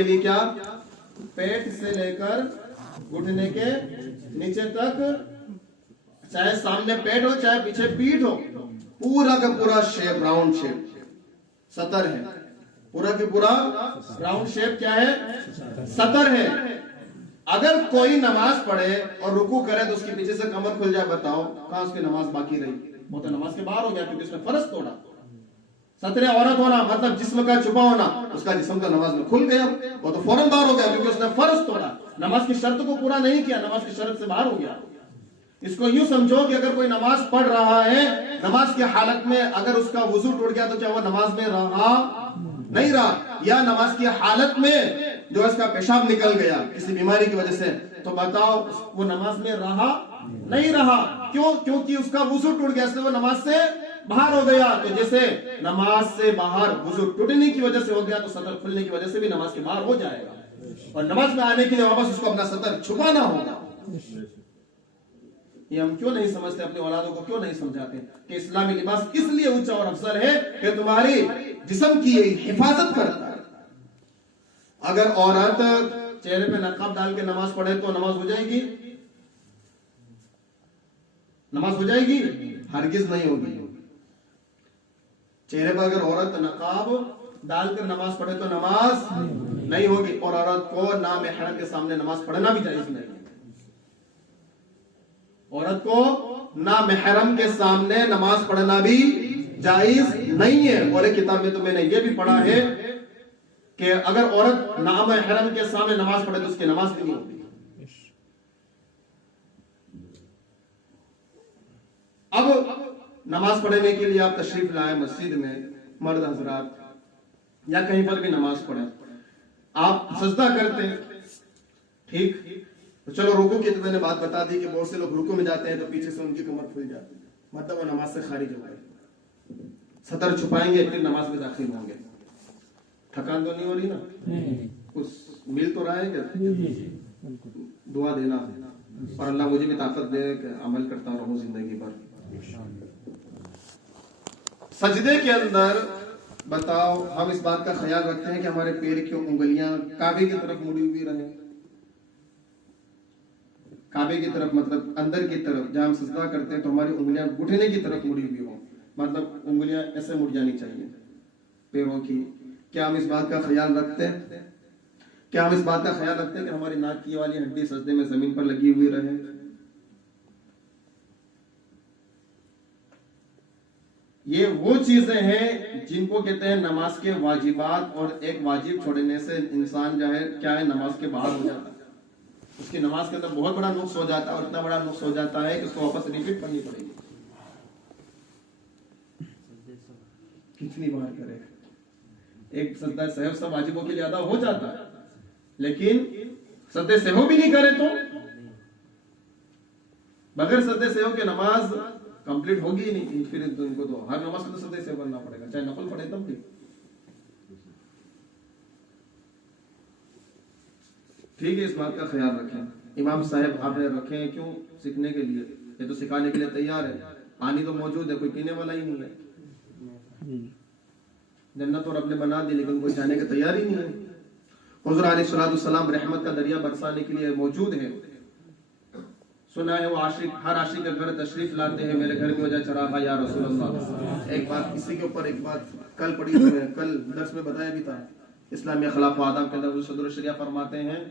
لیے کیا؟ پیٹ سے لے کر گھٹنے کے نیچے تک، چاہے سامنے پیٹ ہو چاہے پیچھے پیٹھ ہو، پورا کا پورا شیپ راؤنڈ شیپ سطر ہے۔ پورا کی پورا راؤنڈ شیپ کیا ہے؟ سطر ہے۔ اگر کوئی نماز پڑھے اور رکوع کرے تو اس کے پیچھے سے کمر کھل جائے، بتاؤ کہاں اس کی نماز باقی رہی؟ وہ تو نماز کے باہر ہو گیا کیونکہ اس نے فرض توڑا۔ ستر عورت ہونا مطلب جسم کا چھپا ہونا، اس کا جسم کا نماز میں کھل گیا، وہ تو فوراً باہر ہو گیا کیونکہ اس نے فرض توڑا، نماز کی شرط کو پورا نہیں کیا، نماز کی شرط سے باہر ہو گیا۔ اس کو یوں سمجھو کہ اگر کوئی نماز پڑھ رہا ہے، نماز کی حالت میں اگر اس کا وضو ٹوٹ گیا تو کیا وہ نماز میں رہا؟ نہیں رہا۔ یا نماز کی حالت میں جو اس کا پیشاب نکل گیا کسی بیماری کی وجہ سے، تو بتاؤ وہ نماز میں رہا؟ نہیں رہا۔ کیوں؟ کیونکہ اس کا وضو ٹوٹ گیا، اس لیے وہ نماز سے باہر ہو گیا۔ تو جیسے نماز سے باہر وضو ٹوٹنے کی وجہ سے ہو گیا تو سطر کھلنے کی وجہ سے بھی نماز کے باہر ہو جائے گا، اور نماز میں آنے کے لیے واپس اس کو اپنا سطر چھپانا ہوگا۔ یہ ہم کیوں نہیں سمجھتے، اپنے اولادوں کو کیوں نہیں سمجھاتے کہ اسلامی لباس اس لیے اونچا اور افضل ہے کہ تمہاری جسم کی حفاظت کرتا ہے۔ اگر عورت چہرے پہ نقاب ڈال کے نماز پڑھے تو نماز ہو جائے گی؟ نماز ہو جائے گی؟ ہرگز نہیں ہوگی۔ چہرے پر اگر عورت نقاب ڈال کر نماز پڑھے تو نماز نہیں ہوگی، اور عورت کو نامحرم کے سامنے نماز پڑھنا بھی جائز نہیں ہے۔ عورت کو نامحرم کے سامنے نماز پڑھنا بھی جائز نہیں ہے۔ اور ایک کتاب میں تو میں نے یہ بھی پڑھا ہے کہ اگر عورت نامحرم کے سامنے نماز پڑھے تو اس کی نماز بھی نہیں ہوتی۔ اب نماز پڑھنے کے لیے آپ تشریف لائے مسجد میں، مرد حضرات یا کہیں پر بھی نماز پڑھیں، آپ سجدہ کرتے ہیں، ٹھیک، تو چلو رکوع کی تو میں نے بات بتا دی کہ بہت سے لوگ رکوع میں جاتے ہیں تو پیچھے سے ان کی کمر کھل جاتی ہے، مطلب وہ نماز سے خارج ہو گئے، سطر چھپائیں گے پھر نماز میں داخل ہوں گے، تھکان تو نہیں ہو رہی نا، کچھ مل تو رہا ہے کہ دعا دینا اور اللہ مجھے بھی طاقت دے کہ عمل کرتا رہوں زندگی بھر۔ سجدے کے اندر بتاؤ ہم اس بات کا خیال رکھتے ہیں کہ ہمارے پیر کی انگلیاں کعبے کی طرف مڑی ہوئی رہیں، کعبے کی طرف مطلب اندر کی طرف، جہاں ہم سجدہ کرتے ہیں تو ہماری انگلیاں گھٹنے کی طرف مڑی ہوئی ہوں، مطلب انگلیاں ایسے مڑ جانی چاہیے پیروں کی۔ کیا ہم اس بات کا خیال رکھتے ہیں؟ کیا ہم اس بات کا خیال رکھتے ہیں کہ ہماری ناک کی والی ہڈی سجدے میں زمین پر لگی ہوئی رہے؟ یہ وہ چیزیں ہیں جن کو کہتے ہیں نماز کے واجبات، اور ایک واجب چھوڑنے سے انسان جو ہے کیا ہے نماز کے باہر ہو جاتا ہے، اس کی نماز کے اندر بہت بڑا نقص ہو جاتا ہے، اور اتنا بڑا نقص ہو جاتا ہے کہ اس کو واپس ریپیٹ کرنی پڑے گی۔ کتنی بار کرے، ایک سجدہ سہو سب واجبوں کے لیے ادا ہو جاتا ہے، لیکن سجدے سہو بھی نہیں کرے تو بغیر سجدے سہو کے نماز کمپلیٹ ہوگی ہی نہیں، پھر ان کو تو ہر نماز کو تو سجدے سہو کرنا پڑے گا، چاہے نفل پڑھے تب بھی۔ ٹھیک ہے، اس بات کا خیال رکھیں۔ امام صاحب آپ نے رکھے ہیں کیوں؟ سیکھنے کے لیے، یہ تو سکھانے کے لیے تیار ہے، پانی تو موجود ہے، کوئی پینے والا ہی نہیں ہے، جنت اور رب نے بنا دی لیکن کوئی جانے کے تیار ہی نہیں ہے۔ حضور علیہ الصلوۃ والسلام رحمت کا دریا برسانے کے لیے موجود ہے، سنا ہے وہ عاشق ہر عاشق کے گھر تشریف لاتے ہیں، میرے گھر کی وجہ چراغا یا رسول اللہ۔ ایک بات اسی کے اوپر ایک بات کل پڑھی ہے، کل درس میں بتایا بھی تھا، اسلامی اخلاق و آداب کے اندر صدر الشریعہ فرماتے ہیں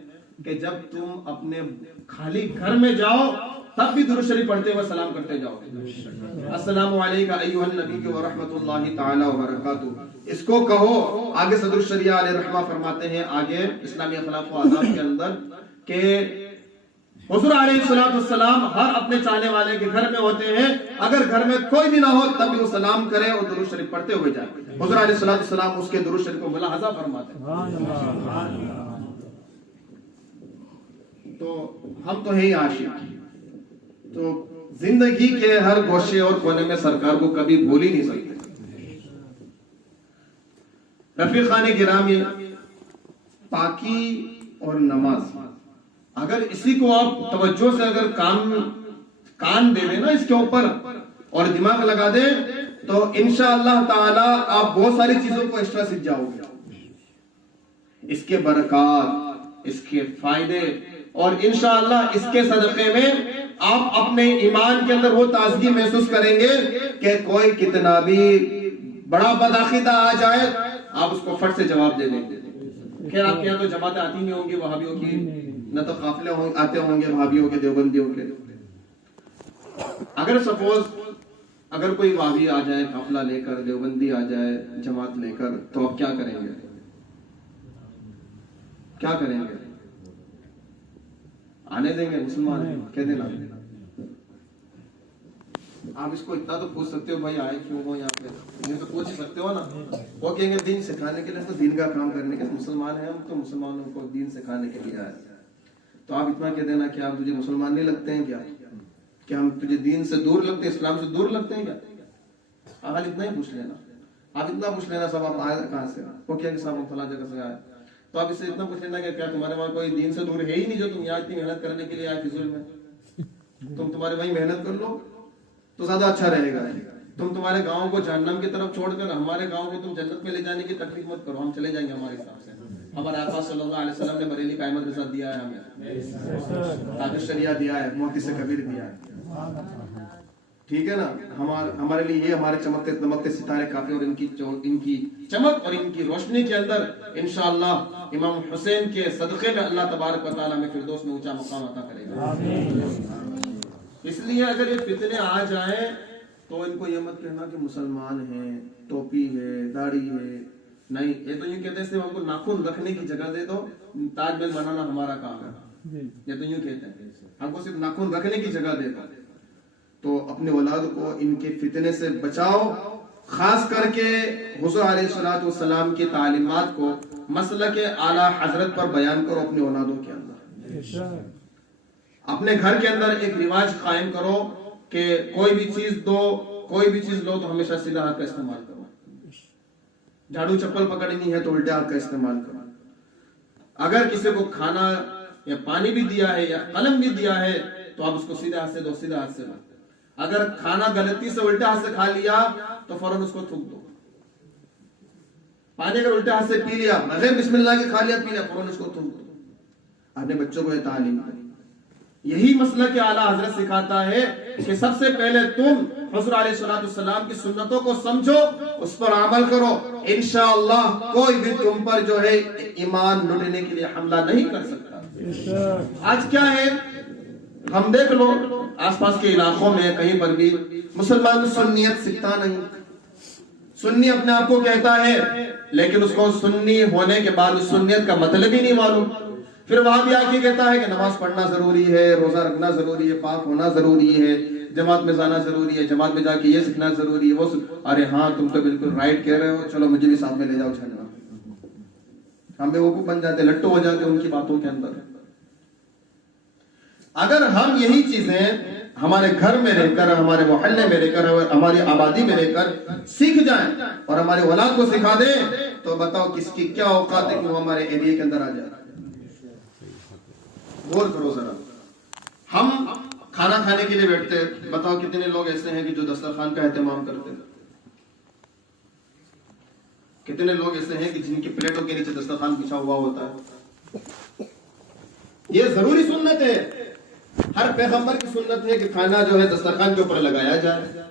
کہ جب تم اپنے خالی گھر میں جاؤ تب بھی درود شریف پڑھتے ہوئے سلام کرتے جاؤ، السلام علیکم ایھا النبی و رحمۃ اللہ تعالی وبرکاتہ، اس کو کہو۔ آگے صدر الشریعہ علیہ رحمہ فرماتے ہیں آگے اسلامی اخلاق و آداب کے اندر کہ حضور علیہ الصلوۃ والسلام ہر اپنے چاہنے والے کے گھر میں ہوتے ہیں، اگر گھر میں کوئی بھی نہ ہو تب بھی وہ سلام کرے اور درود شریف پڑھتے ہوئے جائے۔ حضور علیہ الصلوۃ والسلام اس کے درود شریف کو ملاحظہ فرماتے ہیں۔ تو ہم تو ہیں عاشق، تو زندگی کے ہر گوشے اور کونے میں سرکار کو کبھی بھول ہی نہیں سکتے۔ رفیقان گرامی، پاکی اور نماز، اگر اسی کو آپ توجہ سے اگر کان دے دیں نا اس کے اوپر اور دماغ لگا دیں تو انشاءاللہ تعالی آپ بہت ساری چیزوں کو ایکسٹرا سیکھ جاؤ گے، اس کے برکات، اس کے فائدے، اور انشاءاللہ اس کے صدقے میں آپ اپنے ایمان کے اندر وہ تازگی محسوس کریں گے کہ کوئی کتنا بھی بڑا بدعقیدہ آ جائے آپ اس کو فٹ سے جواب دے دیں گے۔ خیر آپ کے یہاں تو جماعتیں آتی نہیں ہوں گی وہابیوں کی، نہ تو قافلے آتے ہوں گے وہابیوں کے، دیوبندیوں کے۔ اگر سپوز اگر کوئی وہابی آ جائے قافلہ لے کر، دیوبندی آ جائے جماعت لے کر، تو آپ کیا کریں گے؟ کیا کریں گے؟ آنے دیں گے؟ مسلمان ہیں کہہ دینا۔ آپ اس کو اتنا تو پوچھ سکتے ہو بھائی آئے کیوں ہو یہاں پہ، یہ تو پوچھ سکتے ہو نا۔ وہ کہیں گے دین سکھانے کے لیے، تو دین کا کام کرنے کے مسلمان ہیں ہم، تو مسلمانوں کو دین سکھانے کے لیے آئے۔ تو آپ اتنا کہہ دینا کہ آپ تجھے مسلمان نہیں لگتے ہیں کیا؟ کیا ہم تجھے دین سے دور لگتے ہیں، اسلام سے دور لگتے ہیں کیا؟ آپ اتنا ہی پوچھ لینا، آپ اتنا پوچھ لینا صاحب آپ آئے کہاں سے؟ وہ کہیں گے صاحب ہم فلاں جگہ سے آئے۔ تو آپ اس سے اتنا پوچھ لینا کہ کیا تمہارے وہاں کوئی دین سے دور ہے ہی نہیں جو تم یہاں اتنی محنت کرنے کے لیے آئے فضول میں؟ تم تمہارے وہیں محنت کر لو تو زیادہ اچھا رہے گا۔ تم تمہارے گاؤں کو جہنم کی طرف چھوڑ کر ہمارے گاؤں کو تم جنت میں لے جانے کی تکلیف مت کرو، ہم چلے جائیں گے ہمارے حساب سے۔ ہمارے آقا صلی اللہ علیہ وسلم نے بریلی کا احمد رضا دیا ہے، ہمیں تاج الشریعہ دیا ہے، موتی سے کبیر دیا ہے، ٹھیک ہے نا؟ ہمارے لیے یہ ہمارے چمکتے دمکتے ستارے کافی، اور ان کی چمک اور ان کی روشنی کے اندر انشاءاللہ امام حسین کے صدقے میں اللہ تبارک و تعالیٰ میں فردوس میں اونچا مقام عطا کرے گا۔ اس لیے اگر یہ فتنے آ جائیں تو ان کو یہ مت کہنا کہ مسلمان ہیں، ٹوپی ہے، داڑھی ہے، نہیں، یہ تو یوں کہتے ہیں ہم کو ناخن رکھنے کی جگہ دے دو، تاج محل بنانا ہمارا کام ہے، یہ تو یوں کہتے ہیں ہم کو صرف ناخن رکھنے کی جگہ دے دو۔ تو اپنے اولاد کو ان کے فتنے سے بچاؤ، خاص کر کے حضور علیہ الصلوۃ والسلام کی تعلیمات کو مسلک اعلیٰ حضرت پر بیان کرو اپنی اولادوں کے اندر. اپنے گھر کے اندر ایک رواج قائم کرو کہ کوئی بھی چیز دو، کوئی بھی چیز لو تو ہمیشہ سیدھا ہاتھ کا استعمال کرو. جھاڑو چپل پکڑنی ہے تو الٹے ہاتھ کا استعمال کرو. اگر کسی کو کھانا یا پانی بھی دیا ہے یا قلم بھی دیا ہے تو آپ اس کو سیدھے ہاتھ سے دو، سیدھے ہاتھ سے دو. اگر کھانا غلطی سے الٹے ہاتھ سے کھا لیا تو فوراً اس کو تھوک دو. پانی اگر الٹے ہاتھ سے پی لیا، بغیر بسم اللہ کے کھا لیا پی لیا، فوراً اس کو تھوک دو. اپنے بچوں کو یہ تعلیم کریں. یہی مسئلہ کہ اعلیٰ حضرت سکھاتا ہے کہ سب سے پہلے تم حضور علیہ الصلوۃ والسلام کی سنتوں کو سمجھو، اس پر عمل کرو. انشاءاللہ کوئی بھی تم پر جو ہے ایمان لوٹنے کے لیے حملہ نہیں کر سکتا. آج کیا ہے، ہم دیکھ لو آس پاس کے علاقوں میں کہیں پر بھی مسلمان سنیت سیکھتا نہیں. سنی اپنے آپ کو کہتا ہے لیکن اس کو سنی ہونے کے بعد اس سنیت کا مطلب ہی نہیں معلوم. پھر وہاں بھی آ کے کہتا ہے کہ نماز پڑھنا ضروری ہے، روزہ رکھنا ضروری ہے، پاک ہونا ضروری ہے، جماعت میں جانا ضروری ہے، جماعت میں جا کے یہ سیکھنا ضروری ہے. وہ ارے ہاں تم تو بالکل رائٹ کہہ رہے ہو، چلو مجھے بھی ساتھ میں لے جاؤ جھنڈا. ہم بیوقوف بن جاتے، لٹو ہو جاتے ان کی باتوں کے اندر. اگر ہم یہی چیزیں ہمارے گھر میں رہ کر، ہمارے محلے میں رہ کر، ہماری آبادی میں رہ کر سیکھ جائیں اور ہمارے اولاد کو سکھا دیں تو بتاؤ کس کی کیا اوقات ہے کہ وہ ہمارے ایریا کے اندر آ جائے. غور کرو ذرا. ہم کھانا کھانے کے لیے بیٹھتے، بتاؤ کتنے لوگ ایسے ہیں کہ جو دسترخوان کا اہتمام کرتے ہیں؟ کتنے لوگ ایسے ہیں کہ جن کی پلیٹوں کے نیچے دسترخوان بچھا ہوا ہوتا ہے؟ یہ ضروری سنت ہے. ہر پیغمبر کی سنت ہے کہ کھانا جو ہے دسترخوان کے اوپر لگایا جائے.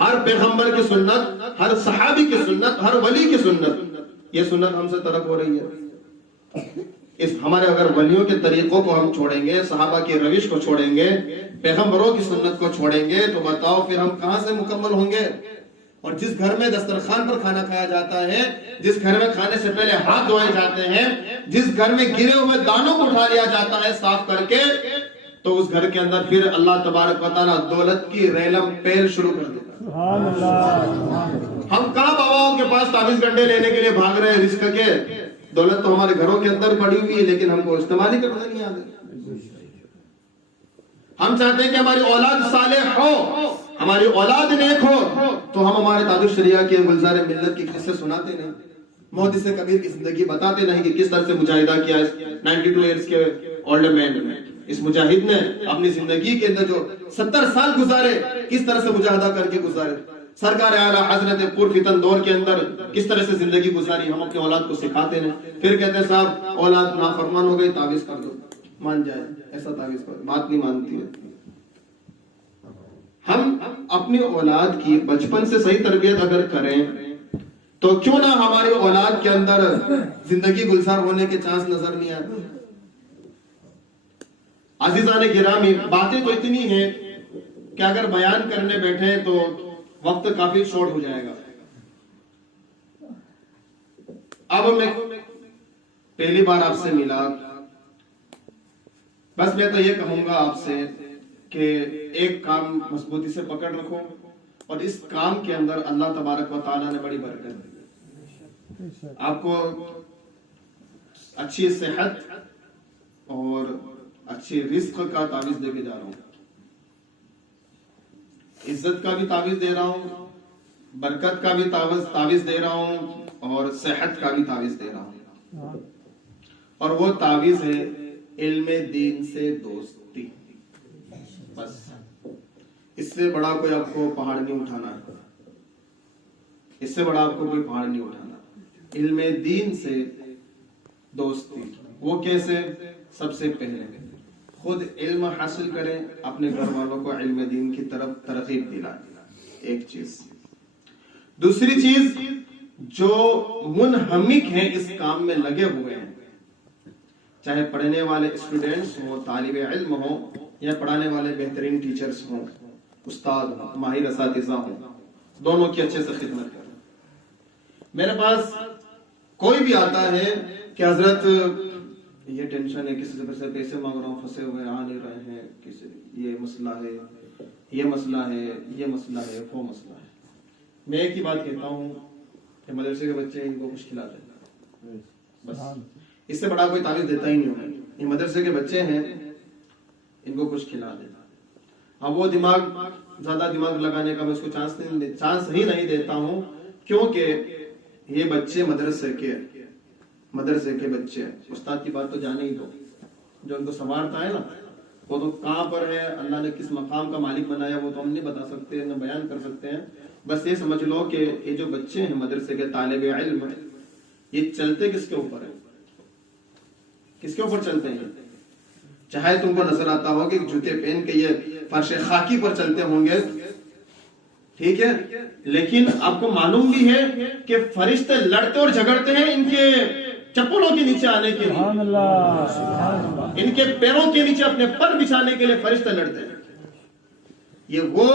ہر پیغمبر کی سنت، ہر صحابی کی سنت، ہر ولی کی سنت. یہ سنت ہم سے ترک ہو رہی ہے. اس ہمارے اگر ولیوں کے طریقوں کو ہم چھوڑیں گے، صحابہ کی روش کو چھوڑیں گے، پیغمبروں کی سنت کو چھوڑیں گے تو بتاؤ پھر ہم کہاں سے مکمل ہوں گے؟ اور جس گھر میں دسترخوان پر کھانا کھایا جاتا ہے، جس گھر میں کھانے سے پہلے ہاتھ دھوئے جاتے ہیں، جس گھر میں گرے ہوئے دانوں کو اٹھا لیا جاتا ہے صاف کر کے، تو اس گھر کے اندر پھر اللہ تبارک و تعالیٰ دولت کی ریلم پیل شروع کر دیتا ہے. ہم کہاں باباؤں کے پاس 24 گھنٹے لینے کے لیے بھاگ رہے ہیں رزق کے؟ دولت تو ہمارے گھروں کے اندر پڑی ہوئی ہے لیکن ہم کو استعمال ہی کرنا نہیں آتا. ہم چاہتے ہیں کہ ہماری اولاد صالح ہو، ہماری اولاد نیک ہو، تو ہم ہمارے تاج الشریعہ کے گلزار ملت کے قصے سناتے نہیں، محدث کبیر کی زندگی بتاتے نہیں کہ کس طرح سے مجاہدہ کیا. 92 ایئرز کے اولڈ مین نے، اس مجاہد نے اپنی زندگی کے اندر جو 70 سال گزارے کس طرح سے مجاہدہ کر کے گزارے. سرکار اعلیٰ حضرت پر فتن دور کے اندر کس طرح سے زندگی گزاری. ہم اپنے اولاد کو سکھاتے ہیں، پھر کہتے ہیں صاحب اولاد نافرمان ہو گئی، تعویذ کر دو، مان جائے. ایسا تعویذ کر، بات نہیں مانتی ہے. ہم اپنی اولاد کی بچپن سے صحیح تربیت اگر کریں تو کیوں نہ ہماری اولاد کے اندر زندگی گلزار ہونے کے چانس نظر نہیں آتے. عزیزان گرامی، باتیں تو اتنی ہیں کہ اگر بیان کرنے بیٹھے تو وقت کافی شارٹ ہو جائے گا. اب میں پہلی بار آپ سے ملا، بس میں تو یہ کہوں گا آپ سے کہ ایک کام مضبوطی سے پکڑ رکھو اور اس کام کے اندر اللہ تبارک و تعالیٰ نے بڑی برکت دی. آپ کو اچھی صحت اور اچھی رزق کا تعویذ دے کے جا رہا ہوں، عزت کا بھی تعویذ دے رہا ہوں، برکت کا بھی تعویذ دے رہا ہوں اور صحت کا بھی تعویذ دے رہا ہوں. اور وہ تعویذ ہے علم دین سے دوستی. بس اس سے بڑا کوئی آپ کو پہاڑ نہیں اٹھانا ہے، اس سے بڑا آپ کو کوئی پہاڑ نہیں اٹھانا. علم دین سے دوستی. وہ کیسے؟ سب سے پہلے خود علم حاصل کریں، اپنے گھر والوں کو علم دین کی طرف ترغیب دلائیں. ایک چیز. دوسری چیز، جو منہمک ہیں اس کام میں لگے ہوئے ہیں، چاہے پڑھنے والے اسٹوڈنٹس ہوں، طالب علم ہوں، یا پڑھانے والے بہترین ٹیچرز ہوں، استاد ہوں، ماہر اساتذہ ہوں، دونوں کی اچھے سے خدمت کریں. میرے پاس کوئی بھی آتا ہے کہ حضرت یہ ٹینشن ہے، کسی سے پیسے مانگ رہا ہوں، پھنسے ہوئے آ نہیں رہے ہیں، کسی یہ مسئلہ ہے، یہ مسئلہ ہے، یہ مسئلہ ہے، وہ مسئلہ ہے. میں ایک ہی بات کہتا ہوں کہ مدرسے کے بچے ان کو کچھ کھلا دیں، بس اس سے بڑا کوئی تعویذ دیتا ہی نہیں ہوں۔ یہ مدرسے کے بچے ہیں، ان کو کچھ کھلا دیں۔ اب وہ زیادہ دماغ لگانے کا میں اس کو چانس ہی نہیں دیتا ہوں، کیونکہ یہ بچے مدرسے کے بچے ہیں۔ استاد کی بات تو جانے ہی دو، جو ان کو سنوارتا ہے نا، وہ تو کہاں پر ہے، اللہ نے کس مقام کا مالک بنایا وہ تو ہم نہیں بتا سکتے، نہ بیان کر سکتے ہیں۔ بس یہ سمجھ لو کہ یہ جو بچے ہیں مدرسے کے طالب علم، یہ چلتے کس کے اوپر ہے؟ کس کے اوپر چلتے ہیں؟ چاہے تم کو نظر آتا ہو کہ جوتے پہن کے یہ فرش خاکی پر چلتے ہوں گے، ٹھیک ہے، لیکن آپ کو معلوم بھی ہے کہ فرشتے لڑتے اور جھگڑتے ہیں ان کے چپلوں کے نیچے آنے کے لیے، ان کے پیروں کے نیچے اپنے پر بچھانے کے لیے فرشتے لڑتے ہیں۔ یہ وہ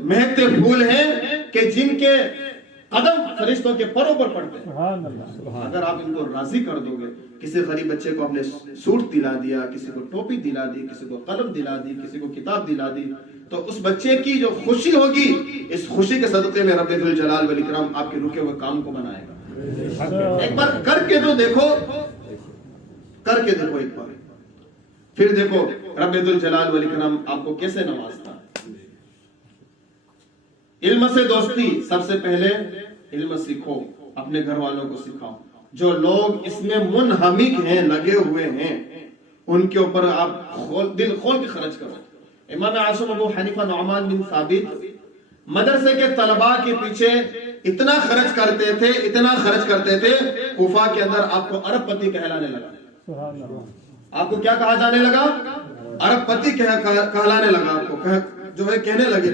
مہکتے پھول ہیں کہ جن کے قدم فرشتوں کے پروں پر پڑتے ہیں۔ اگر آپ ان کو راضی کر دو گے، کسی غریب بچے کو اپنے سوٹ دلا دیا، کسی کو ٹوپی دلا دی، کسی کو قلم دلا دی، کسی کو کتاب دلا دی، تو اس بچے کی جو خوشی ہوگی، اس خوشی کے صدقے میں رب ذوالجلال والاکرام آپ کے رکے ہوئے کام کو بنائے گا۔ ایک بار کر کے تو دیکھو، کر کے دیکھو ایک بار، پھر دیکھو رب ذوالجلال والاکرام آپ کو کیسے نوازتا ہے۔ علم سے دوستی، سب سے پہلے علم سیکھو، اپنے گھر والوں کو سکھاؤ۔ جو لوگ اس میں منہمک ہیں، لگے ہوئے ہیں، ان کے اوپر آپ دل کھول کے خرچ کرو۔ امام اعظم ابو حنیفہ نعمان بن ثابت مدرسے کے طلباء کے پیچھے اتنا خرچ کرتے تھے، کوفہ کے اندر آپ کو ارب پتی کہلانے لگا۔ آپ کو کیا کہا جانے لگا؟ ارب پتی کہلانے لگا، آپ کو جو ہے کہنے لگے۔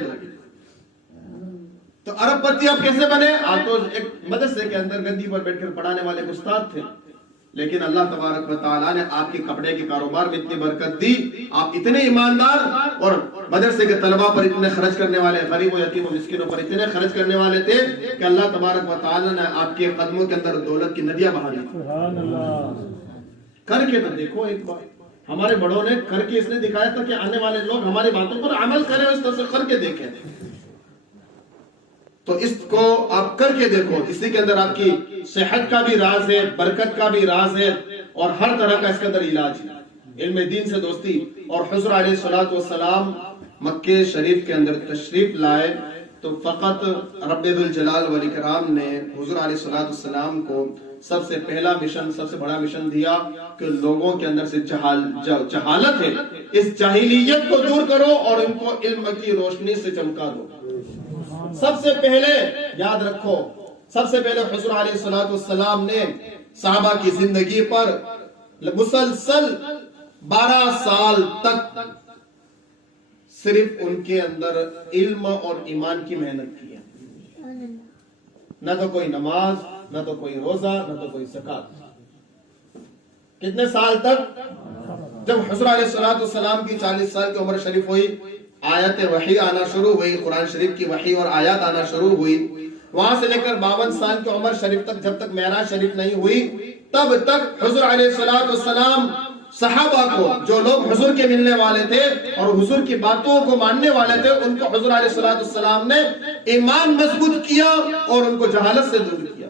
تو ارب پتی آپ کیسے بنے؟ آپ تو ایک مدرسے کے اندر گدی پر بیٹھ کر پڑھانے والے استاد تھے، لیکن اللہ تبارک و تعالیٰ نے آپ کے کپڑے کے کاروبار میں اتنی برکت دی، آپ اتنے ایماندار اور مدرسے کے طلباء پر اتنے خرچ کرنے والے، غریب و یتیم و مسکینوں پر اتنے خرچ کرنے والے تھے کہ اللہ تبارک و تعالیٰ نے آپ کے قدموں کے اندر دولت کی ندیاں بہا دی۔ کر کے تو دیکھو ایک بار، ہمارے بڑوں نے کر کے اس نے دکھایا تھا کہ آنے والے لوگ ہماری باتوں پر عمل کریں، اس طرح سے کر کے دیکھیں۔ تو اس کو آپ کر کے دیکھو، اسی کے اندر آپ کی صحت کا بھی راز ہے، برکت کا بھی راز ہے، اور ہر طرح کا اس کے اندر علاج ہے۔ علم دین سے دوستی۔ اور حضور علیہ الصلوۃ والسلام مکہ شریف کے اندر تشریف لائے تو فقط رب ذوالجلال والاکرام نے حضور علیہ الصلوۃ والسلام کو سب سے پہلا مشن، سب سے بڑا مشن دیا کہ لوگوں کے اندر سے جہالت ہے، اس جاہلیت کو دور کرو اور ان کو علم کی روشنی سے چمکا دو۔ سب سے پہلے یاد رکھو، سب سے پہلے حضور علیہ الصلوۃ والسلام نے صحابہ کی زندگی پر مسلسل 12 سال تک صرف ان کے اندر علم اور ایمان کی محنت کی ہے۔ نہ تو کوئی نماز، نہ تو کوئی روزہ، نہ تو کوئی زکات۔ کتنے سال تک؟ جب حضور علیہ الصلوۃ والسلام کی 40 سال کی عمر شریف ہوئی، آیت وحی آنا شروع ہوئی، قرآن شریف کی وحی اور آیات آنا شروع ہوئی، وہاں سے لے کر 52 سال کی عمر شریف تک، جب تک معراج شریف نہیں ہوئی، تب تک حضور علیہ الصلوۃ والسلام صحابہ کو، جو لوگ حضور کے ملنے والے تھے اور حضور کی باتوں کو ماننے والے تھے، ان کو حضور علیہ الصلوۃ والسلام نے ایمان مضبوط کیا اور ان کو جہالت سے دور کیا،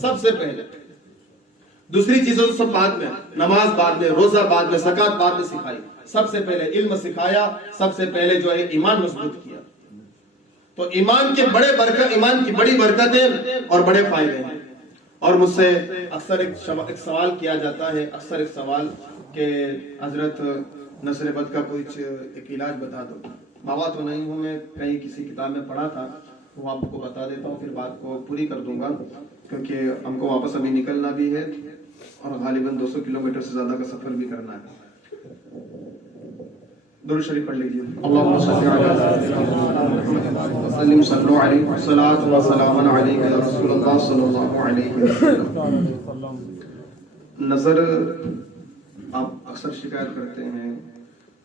سب سے پہلے۔ دوسری چیزوں سب بعد میں، نماز بعد میں، روزہ بعد میں، زکات بعد میں سکھائی، سب سے پہلے علم سکھایا، سب سے پہلے جو ہے ایمان مضبوط کیا۔ تو ایمان کی بڑی برکتیں اور بڑے فائدے ہیں۔ اور مجھ سے اکثر ایک سوال کیا جاتا ہے، اکثر ایک سوال کہ حضرت نصر بد کا کوئی ایک علاج بتا دو۔ بابا تو نہیں ہوں میں، کہیں کسی کتاب میں پڑھا تھا، وہ آپ کو بتا دیتا ہوں، پھر بات کو پوری کر دوں گا، کیونکہ ہم کو واپس ابھی نکلنا بھی ہے اور غالباً 200 کلومیٹر سے زیادہ کا سفر بھی کرنا ہے۔ درود شریف پڑھ لیجیے۔ اللہم صلی علی وسلم، صلو علیہ والصلاۃ والسلام علیک یا رسول اللہ صلی اللہ علیہ وسلم۔ نظر، آپ اکثر شکایت کرتے ہیں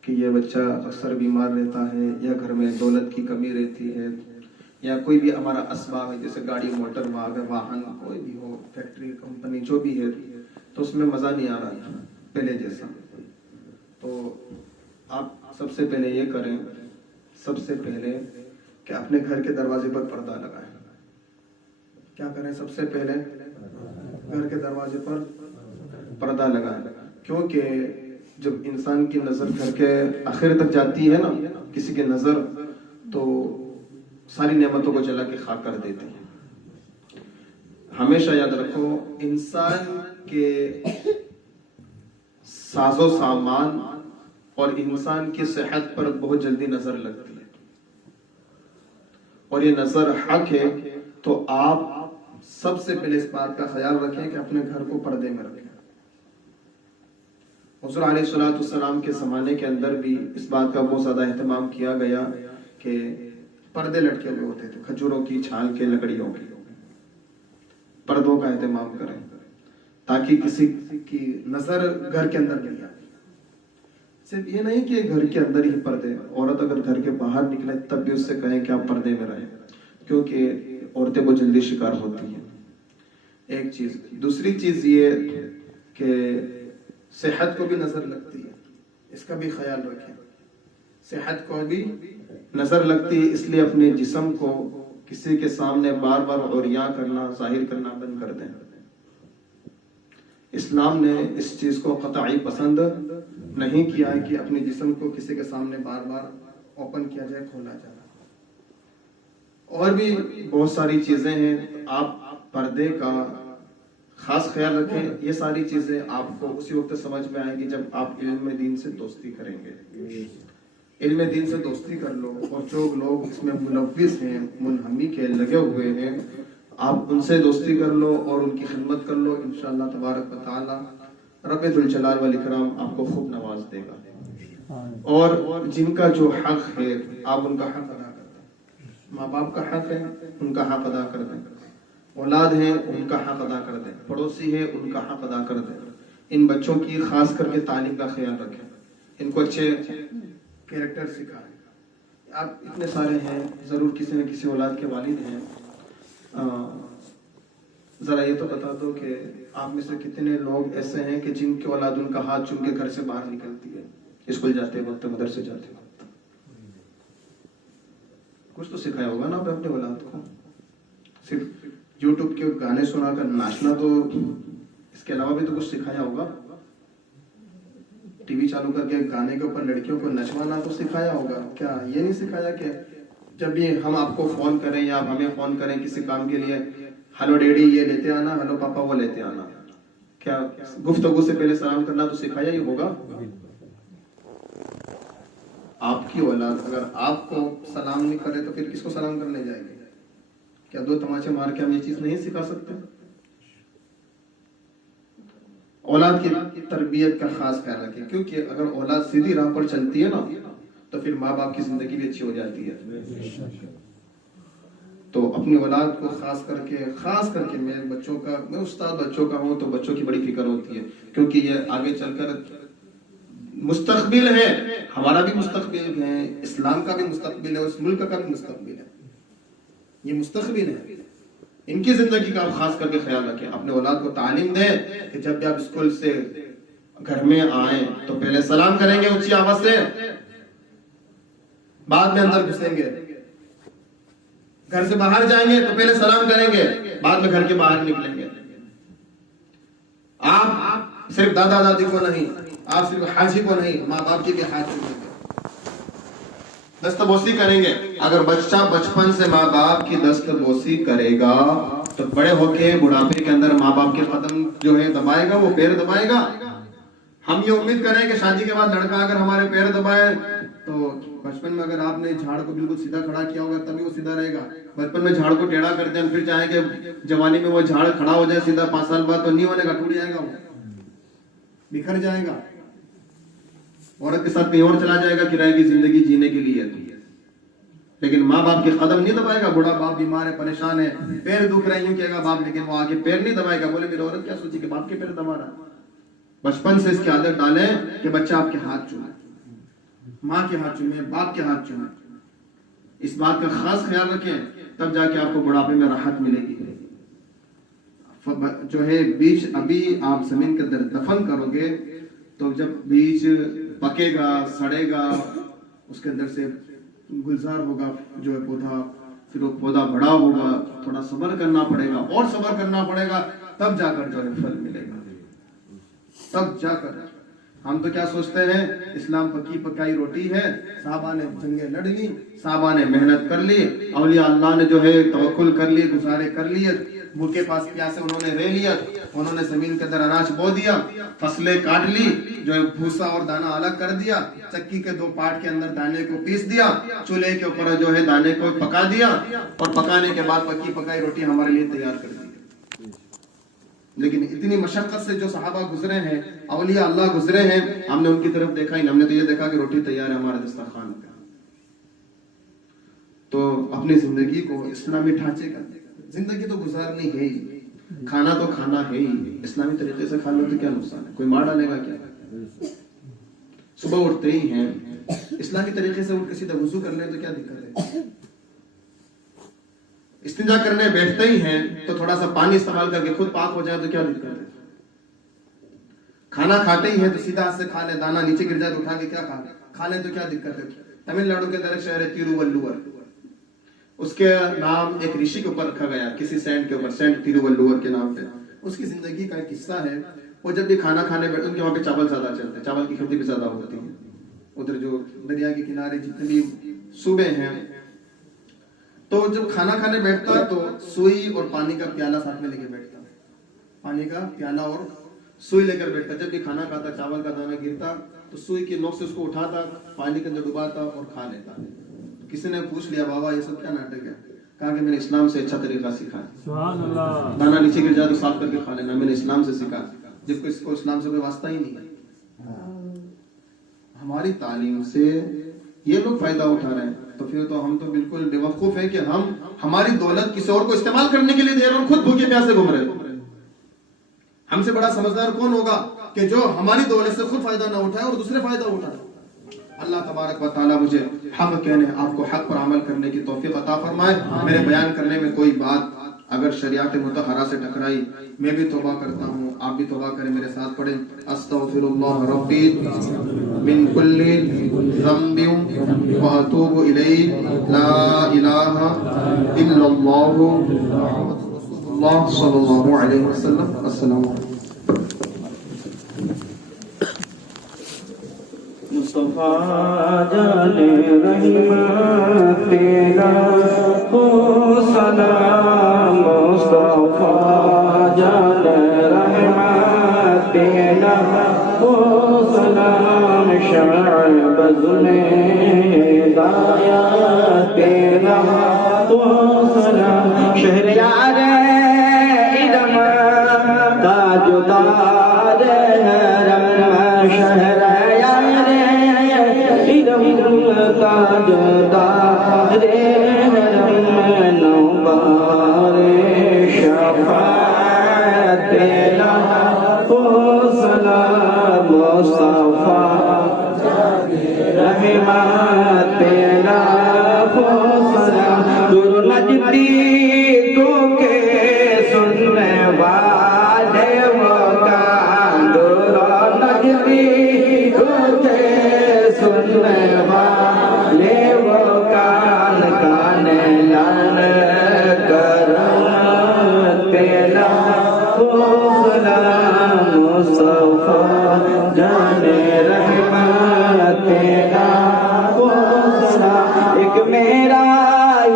کہ یہ بچہ اکثر بیمار رہتا ہے، یا گھر میں دولت کی کمی رہتی ہے، یا کوئی بھی ہمارا اسباب ہے جیسے گاڑی، موٹر، واہن، کوئی بھی ہو، فیکٹری، کمپنی جو بھی ہے، تو اس میں مزہ نہیں آ رہا پہلے جیسا۔ تو آپ سب سے پہلے یہ کریں، سب سے پہلے کہ اپنے گھر کے دروازے پر پردہ لگائیں۔ کیا کریں؟ سب سے پہلے گھر کے دروازے پر پردہ لگائیں، کیونکہ جب انسان کی نظر گھر کے آخر تک جاتی ہے نا، کسی کی نظر، تو ساری نعمتوں کو جلا کے خاک کر دیتی ہے۔ ہمیشہ یاد رکھو، انسان کے ساز و سامان اور انسان کی صحت پر بہت جلدی نظر لگتی ہے، اور یہ نظر حق ہے، تو آپ سب سے پہلے اس بات کا خیال رکھیں کہ اپنے گھر کو پردے میں رکھیں۔ حضور علیہ الصلوۃ والسلام کے زمانے کے اندر بھی اس بات کا بہت زیادہ اہتمام کیا گیا کہ پردے لٹکے ہوئے ہوتے تھے، کھجوروں کی چھال کے، لکڑیوں کی۔ پردوں کا اہتمام کریں تاکہ کسی کی نظر گھر کے اندر نہیں آئے۔ صرف یہ نہیں کہ گھر کے اندر ہی پردے، عورت اگر گھر کے باہر نکلے تب بھی اس سے کہیں کہ آپ پردے میں رہیں، کیونکہ عورتیں بہت جلدی شکار ہوتی ہیں۔ ایک چیز۔ دوسری چیز یہ کہ صحت کو بھی نظر لگتی ہے، اس کا بھی خیال رکھیں۔ صحت کو بھی نظر لگتی ہے، اس لیے اپنے جسم کو کسی کے سامنے بار بار عریاں کرنا، ظاہر کرنا بند کر دیں۔ اسلام نے اس چیز کو قطعی پسند نہیں کیا ہے کہ اپنے جسم کو کسی کے سامنے بار بار اوپن کیا جائے، کھولا جائے۔ اور بھی بہت ساری چیزیں ہیں، آپ پردے کا خاص خیال رکھیں۔ یہ ساری چیزیں آپ کو اسی وقت سمجھ میں آئیں گی جب آپ علم دین سے دوستی کریں گے۔ علم دین سے دوستی کر لو، اور جو لوگ اس میں ملوث ہیں، منہمی کے لگے ہوئے ہیں، آپ ان سے دوستی کر لو اور ان کی خدمت کر لو، انشاءاللہ تبارک و تعالی رب ذوالجلال والاکرام آپ کو خوب نواز دے گا۔ اور جن کا جو حق ہے آپ ان کا حق ادا کر دیں۔ ماں باپ کا حق ہے، ان کا حق ادا کر دیں۔ اولاد ہے، ان کا حق ادا کر دیں۔ پڑوسی ہے، ان کا حق ادا کر دیں۔ ان بچوں کی خاص کر کے تعلیم کا خیال رکھیں، ان کو اچھے کیریکٹر سکھائیں۔ آپ اتنے سارے ہیں، ضرور کسی نہ کسی اولاد کے والد ہیں، ذرا یہ تو بتا دو کہ آپ میں سے کتنے لوگ ایسے ہیں کہ جن کی اولاد ان کا ہاتھ چوم کے گھر سے باہر نکلتی ہے، اسکول جاتے وقت، مدرسے جاتے وقت؟ کچھ تو سکھایا ہوگا نا آپ اپنے اولاد کو۔ صرف یوٹیوب کے گانے سنا کر ناچنا، تو اس کے علاوہ بھی تو کچھ سکھایا ہوگا۔ ٹی وی چالو کر کے گانے کے اوپر لڑکیوں کو نچوانا تو سکھایا ہوگا۔ کیا یہ نہیں سکھایا کہ جب بھی ہم آپ کو فون کریں یا آپ ہمیں فون کریں کسی کام کے لیے، ہلو ڈیڈی یہ لیتے آنا، ہلو پاپا وہ لیتے آنا؟ کیا گفتگو سے پہلے سلام کرنا تو سکھایا ہی ہوگا۔ آپ کی اولاد اگر آپ کو سلام نہیں کرے تو پھر کس کو سلام کرنے جائے گی؟ کیا دو تماچے مار کے ہم یہ چیز نہیں سکھا سکتے؟ اولاد کی تربیت کا خاص خیال رکھیں، کیونکہ اگر اولاد سیدھی راہ پر چلتی ہے نا تو پھر ماں باپ کی زندگی بھی اچھی ہو جاتی ہے۔ تو اپنی اولاد کو خاص کر کے میں استاد بچوں کا ہوں تو بچوں کی بڑی فکر ہوتی ہے، کیونکہ یہ آگے چل کر مستقبل ہے، ہمارا بھی مستقبل ہے، اسلام کا بھی مستقبل ہے، اس ملک کا بھی مستقبل ہے۔ یہ مستقبل ہے، ان کی زندگی کا آپ خاص کر کے خیال رکھیں۔ اپنے اولاد کو تعلیم دیں کہ جب بھی آپ اسکول سے گھر میں آئیں تو پہلے سلام کریں گے اونچی آواز سے، بعد میں اندر گھسیں گے۔ گھر سے باہر جائیں گے تو پہلے سلام کریں گے، بعد میں گھر کے باہر نکلیں گے۔ آپ صرف دادا دادی کو نہیں، آپ صرف حاجی کو نہیں، ماں باپ کی بھی ہاتھ چومیں گے، دستبوسی کریں گے۔ اگر بچہ بچپن سے ماں باپ کی دستبوسی کرے گا تو بڑے ہو کے بڑھاپے کے اندر ماں باپ کے قدم جو ہے دبائے گا، وہ پیر دبائے گا۔ ہم یہ امید کریں کہ شادی کے بعد لڑکا اگر ہمارے پیر دبائے تو بچپن میں اگر آپ نے جھاڑ کو بالکل سیدھا کھڑا کیا ہوگا تبھی وہ سیدھا رہے گا۔ بچپن میں جھاڑ کو ٹیڑھا کر دیں، پھر چاہیں کہ جوانی میں وہ جھاڑ کھڑا ہو جائے سیدھا 5 سال بعد، تو نہیں ہونے کا، ٹوٹ جائے گا، وہ بکھر جائے گا، عورت کے ساتھ کہیں اور چلا جائے گا کرائے کی زندگی جینے کے لیے۔ لیکن ماں باپ کے قدم نہیں دبائے گا۔ بوڑھا باپ بیمار ہے، پریشان ہے، پیر دکھ رہے ہیں، یوں کہے گا باپ، لیکن وہ آگے پیر نہیں دبائے گا۔ بولے میری عورت کیا سوچی کہ باپ کے پیر دبا رہا۔ بچپن سے اس کی عادت ڈالیں کہ بچہ آپ کے ہاتھ چومے، ماں کے ہاتھ چومے، باپ کے ہاتھ چومے۔ اس بات کا خاص خیال رکھیں، تب جا کے آپ کو بڑھاپے میں راحت ملے گی۔ جو ہے بیج ابھی آپ زمین کے اندر دفن کرو گے تو جب بیج پکے گا، سڑے گا، اس کے اندر سے گلزار ہوگا جو ہے پودا، پھر وہ پودا بڑا ہوگا, تھوڑا صبر کرنا پڑے گا اور صبر کرنا پڑے گا, تب جا کر جو ہے پھل ملے گا. تب جا کر ہم تو کیا سوچتے ہیں اسلام پکی پکائی روٹی ہے, صحابہ نے جنگیں لڑ لی, صحابہ نے محنت کر لی, اولیاء اللہ نے جو ہے توکل کر لیے, گزارے کر لیے, بھوکے پاس پیاسے انہوں نے رہ لیا, انہوں نے زمین کے اندر اناج بو دیا, فصلیں کاٹ لی, جو ہے بھوسا اور دانہ الگ کر دیا, چکی کے 2 پارٹ کے اندر دانے کو پیس دیا, چولہے کے اوپر جو ہے دانے کو پکا دیا, اور پکانے کے بعد پکی پکائی روٹی ہمارے لیے تیار کر دی. لیکن اتنی مشقت سے جو صحابہ گزرے ہیں, اولیاء اللہ گزرے ہیں, ہم نے ان کی طرف دیکھا ہی, ہم نے تو یہ دیکھا کہ روٹی تیار ہے ہمارے دسترخوان پہ. تو اپنی زندگی کو اسلامی ڈھانچے کا, زندگی تو گزارنی ہے ہی, کھانا تو کھانا ہے ہی, اسلامی طریقے سے کھا لو تو کیا نقصان ہے, کوئی مار ڈالے گا کیا؟ صبح اٹھتے ہی ہیں اسلامی طریقے سے اٹھ کے سیدھا وضو کر لیں تو کیا دقت ہے؟ استنجا کرنے بیٹھتے ہی ہیں تو تھوڑا سا پانی استعمال کر کے خود پاک ہو جائے تو کیا دقت ہے؟ کھانا کھاتے ہی ہیں تو سیدھا ہاتھ سے کھا لیں, دانا نیچے گر جائے تو اٹھا کے کیا کھا لیں تو کیا دقت ہے؟ تمل ناڈو کے اندر ایک شہر ہے تیروولور, اس کے نام ایک رشی کے اوپر رکھا گیا, کسی سینٹ کے اوپر, سینٹ تیروولور کے نام پہ. اس کی زندگی کا ایک قصہ ہے, وہ جب بھی کھانا کھانے بیٹھتے ان کے وہاں پہ چاول زیادہ چلتے ہیں, چاول کی کھیتی بھی زیادہ ہوتی ہے ادھر جو دریا کے کنارے جتنے بھی صوبے ہیں. تو جب کھانا کھانے بیٹھتا تو سوئی اور پانی کا پیالہ ساتھ میں لے کے بیٹھتا, پانی کا پیالہ اور سوئی لے کر بیٹھتا. جب بھی کھانا کھاتا, چاول کا دانہ گرتا تو سوئی کی نوک سے اس کو اٹھاتا, پانی کے اندر ڈباتا اور کھا لیتا. کسی نے پوچھ لیا بابا یہ سب کیا ناٹک ہے؟ کہا کہ میں نے اسلام سے اچھا طریقہ سیکھا ہے. سبحان اللہ. دانا نیچے گر جائے تو صاف کر کے کھا لینا, میں نے اسلام سے سیکھا, جب کو اس کو اسلام سے کوئی واسطہ ہی نہیں ہے. ہماری تعلیم سے یہ لوگ فائدہ اٹھا رہے ہیں, تو پھر تو ہم تو بالکل بے وقوف ہیں کہ ہم ہماری دولت کسی اور کو استعمال کرنے کے لیے دے رہے ہیں اور خود بھوکے پیاسے گھوم رہے ہیں. ہم سے بڑا سمجھدار کون ہوگا کہ جو ہماری دولت سے خود فائدہ نہ اٹھائے اور دوسرے فائدہ اٹھائے. اللہ تبارک و تعالی مجھے حق کہنے, آپ کو حق پر عمل کرنے کی توفیق عطا فرمائے. میرے بیان کرنے میں کوئی بات اگر شریعت مطہرہ سے ٹکرائی, میں بھی توبہ کرتا ہوں, آپ بھی توبہ کریں, میرے ساتھ پڑھیں. استغفر اللہ ربی من کل ذنب واتوب الیہ, لا الہ الا اللہ, اللہ صلی اللہ علیہ وسلم. السلام علیکم. مصطفیٰ جان رحمت تیرا ہو سلام, مصطفیٰ جان رحمت تیرا ہو سلام, شمع بز میں ہدایت تیرا ہو سلام, شہریار ادم تاجدار حرم, شہر تاجدار حرم, نوبار شفاعت تیرا ہو سلام, مصطفیٰ رحمت تیرا ہو سلام, دور نجدی کو کے سننے والے وکان, دور نجدی کو کے سننے والے وکان, کان لان کرم تیرا ہو سلام, مصطفیٰ جان رحمت تیرا ہو سلام. ایک میرا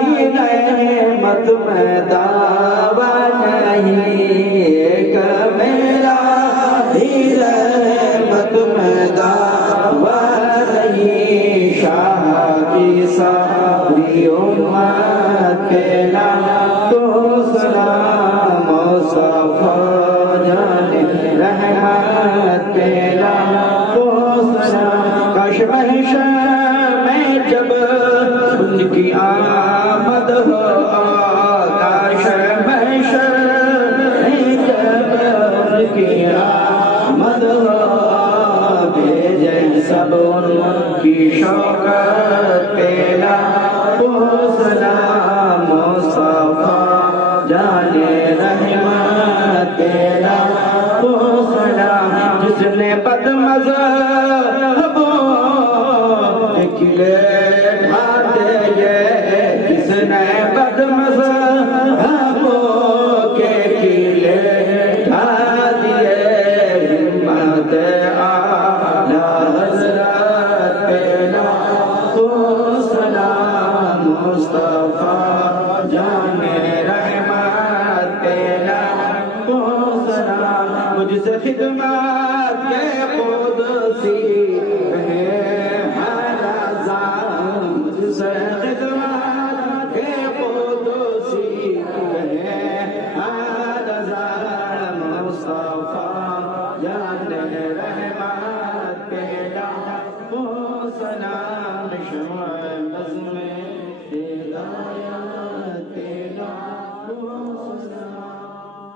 ہی رحمت میں دعویٰ نہیں, ایک میرا ہی رحمت میں دعویٰ نہیں, شاہ کی ساری امت کے نام تو سلام, مصطفیٰ جان رحمت تیرا ہو سلام. کاش محشر میں جب ان کی آمد ہو, کاش محشر میں جب ان کی آمد ہو, بھیجیں سب ان کی شوقت تیرا ہو سلام, مصطفیٰ جان رحمت تیرا ہو سلام. جس نے بد مذہبوں کے قلعے ڈھا دیے, جس نے سے خدمت کے قدوسی ہے ہزار مصطفیٰ جان رحمت پیدا ہو سلام شمع بزم ہدایت پیدا ہو سلام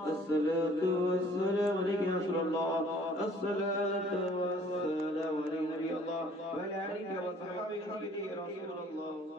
الصلاة والسلام عليك يا رسول الله الصلاة والسلام عليك نبي الله وعلى آلك وصحبه سيدي رسول الله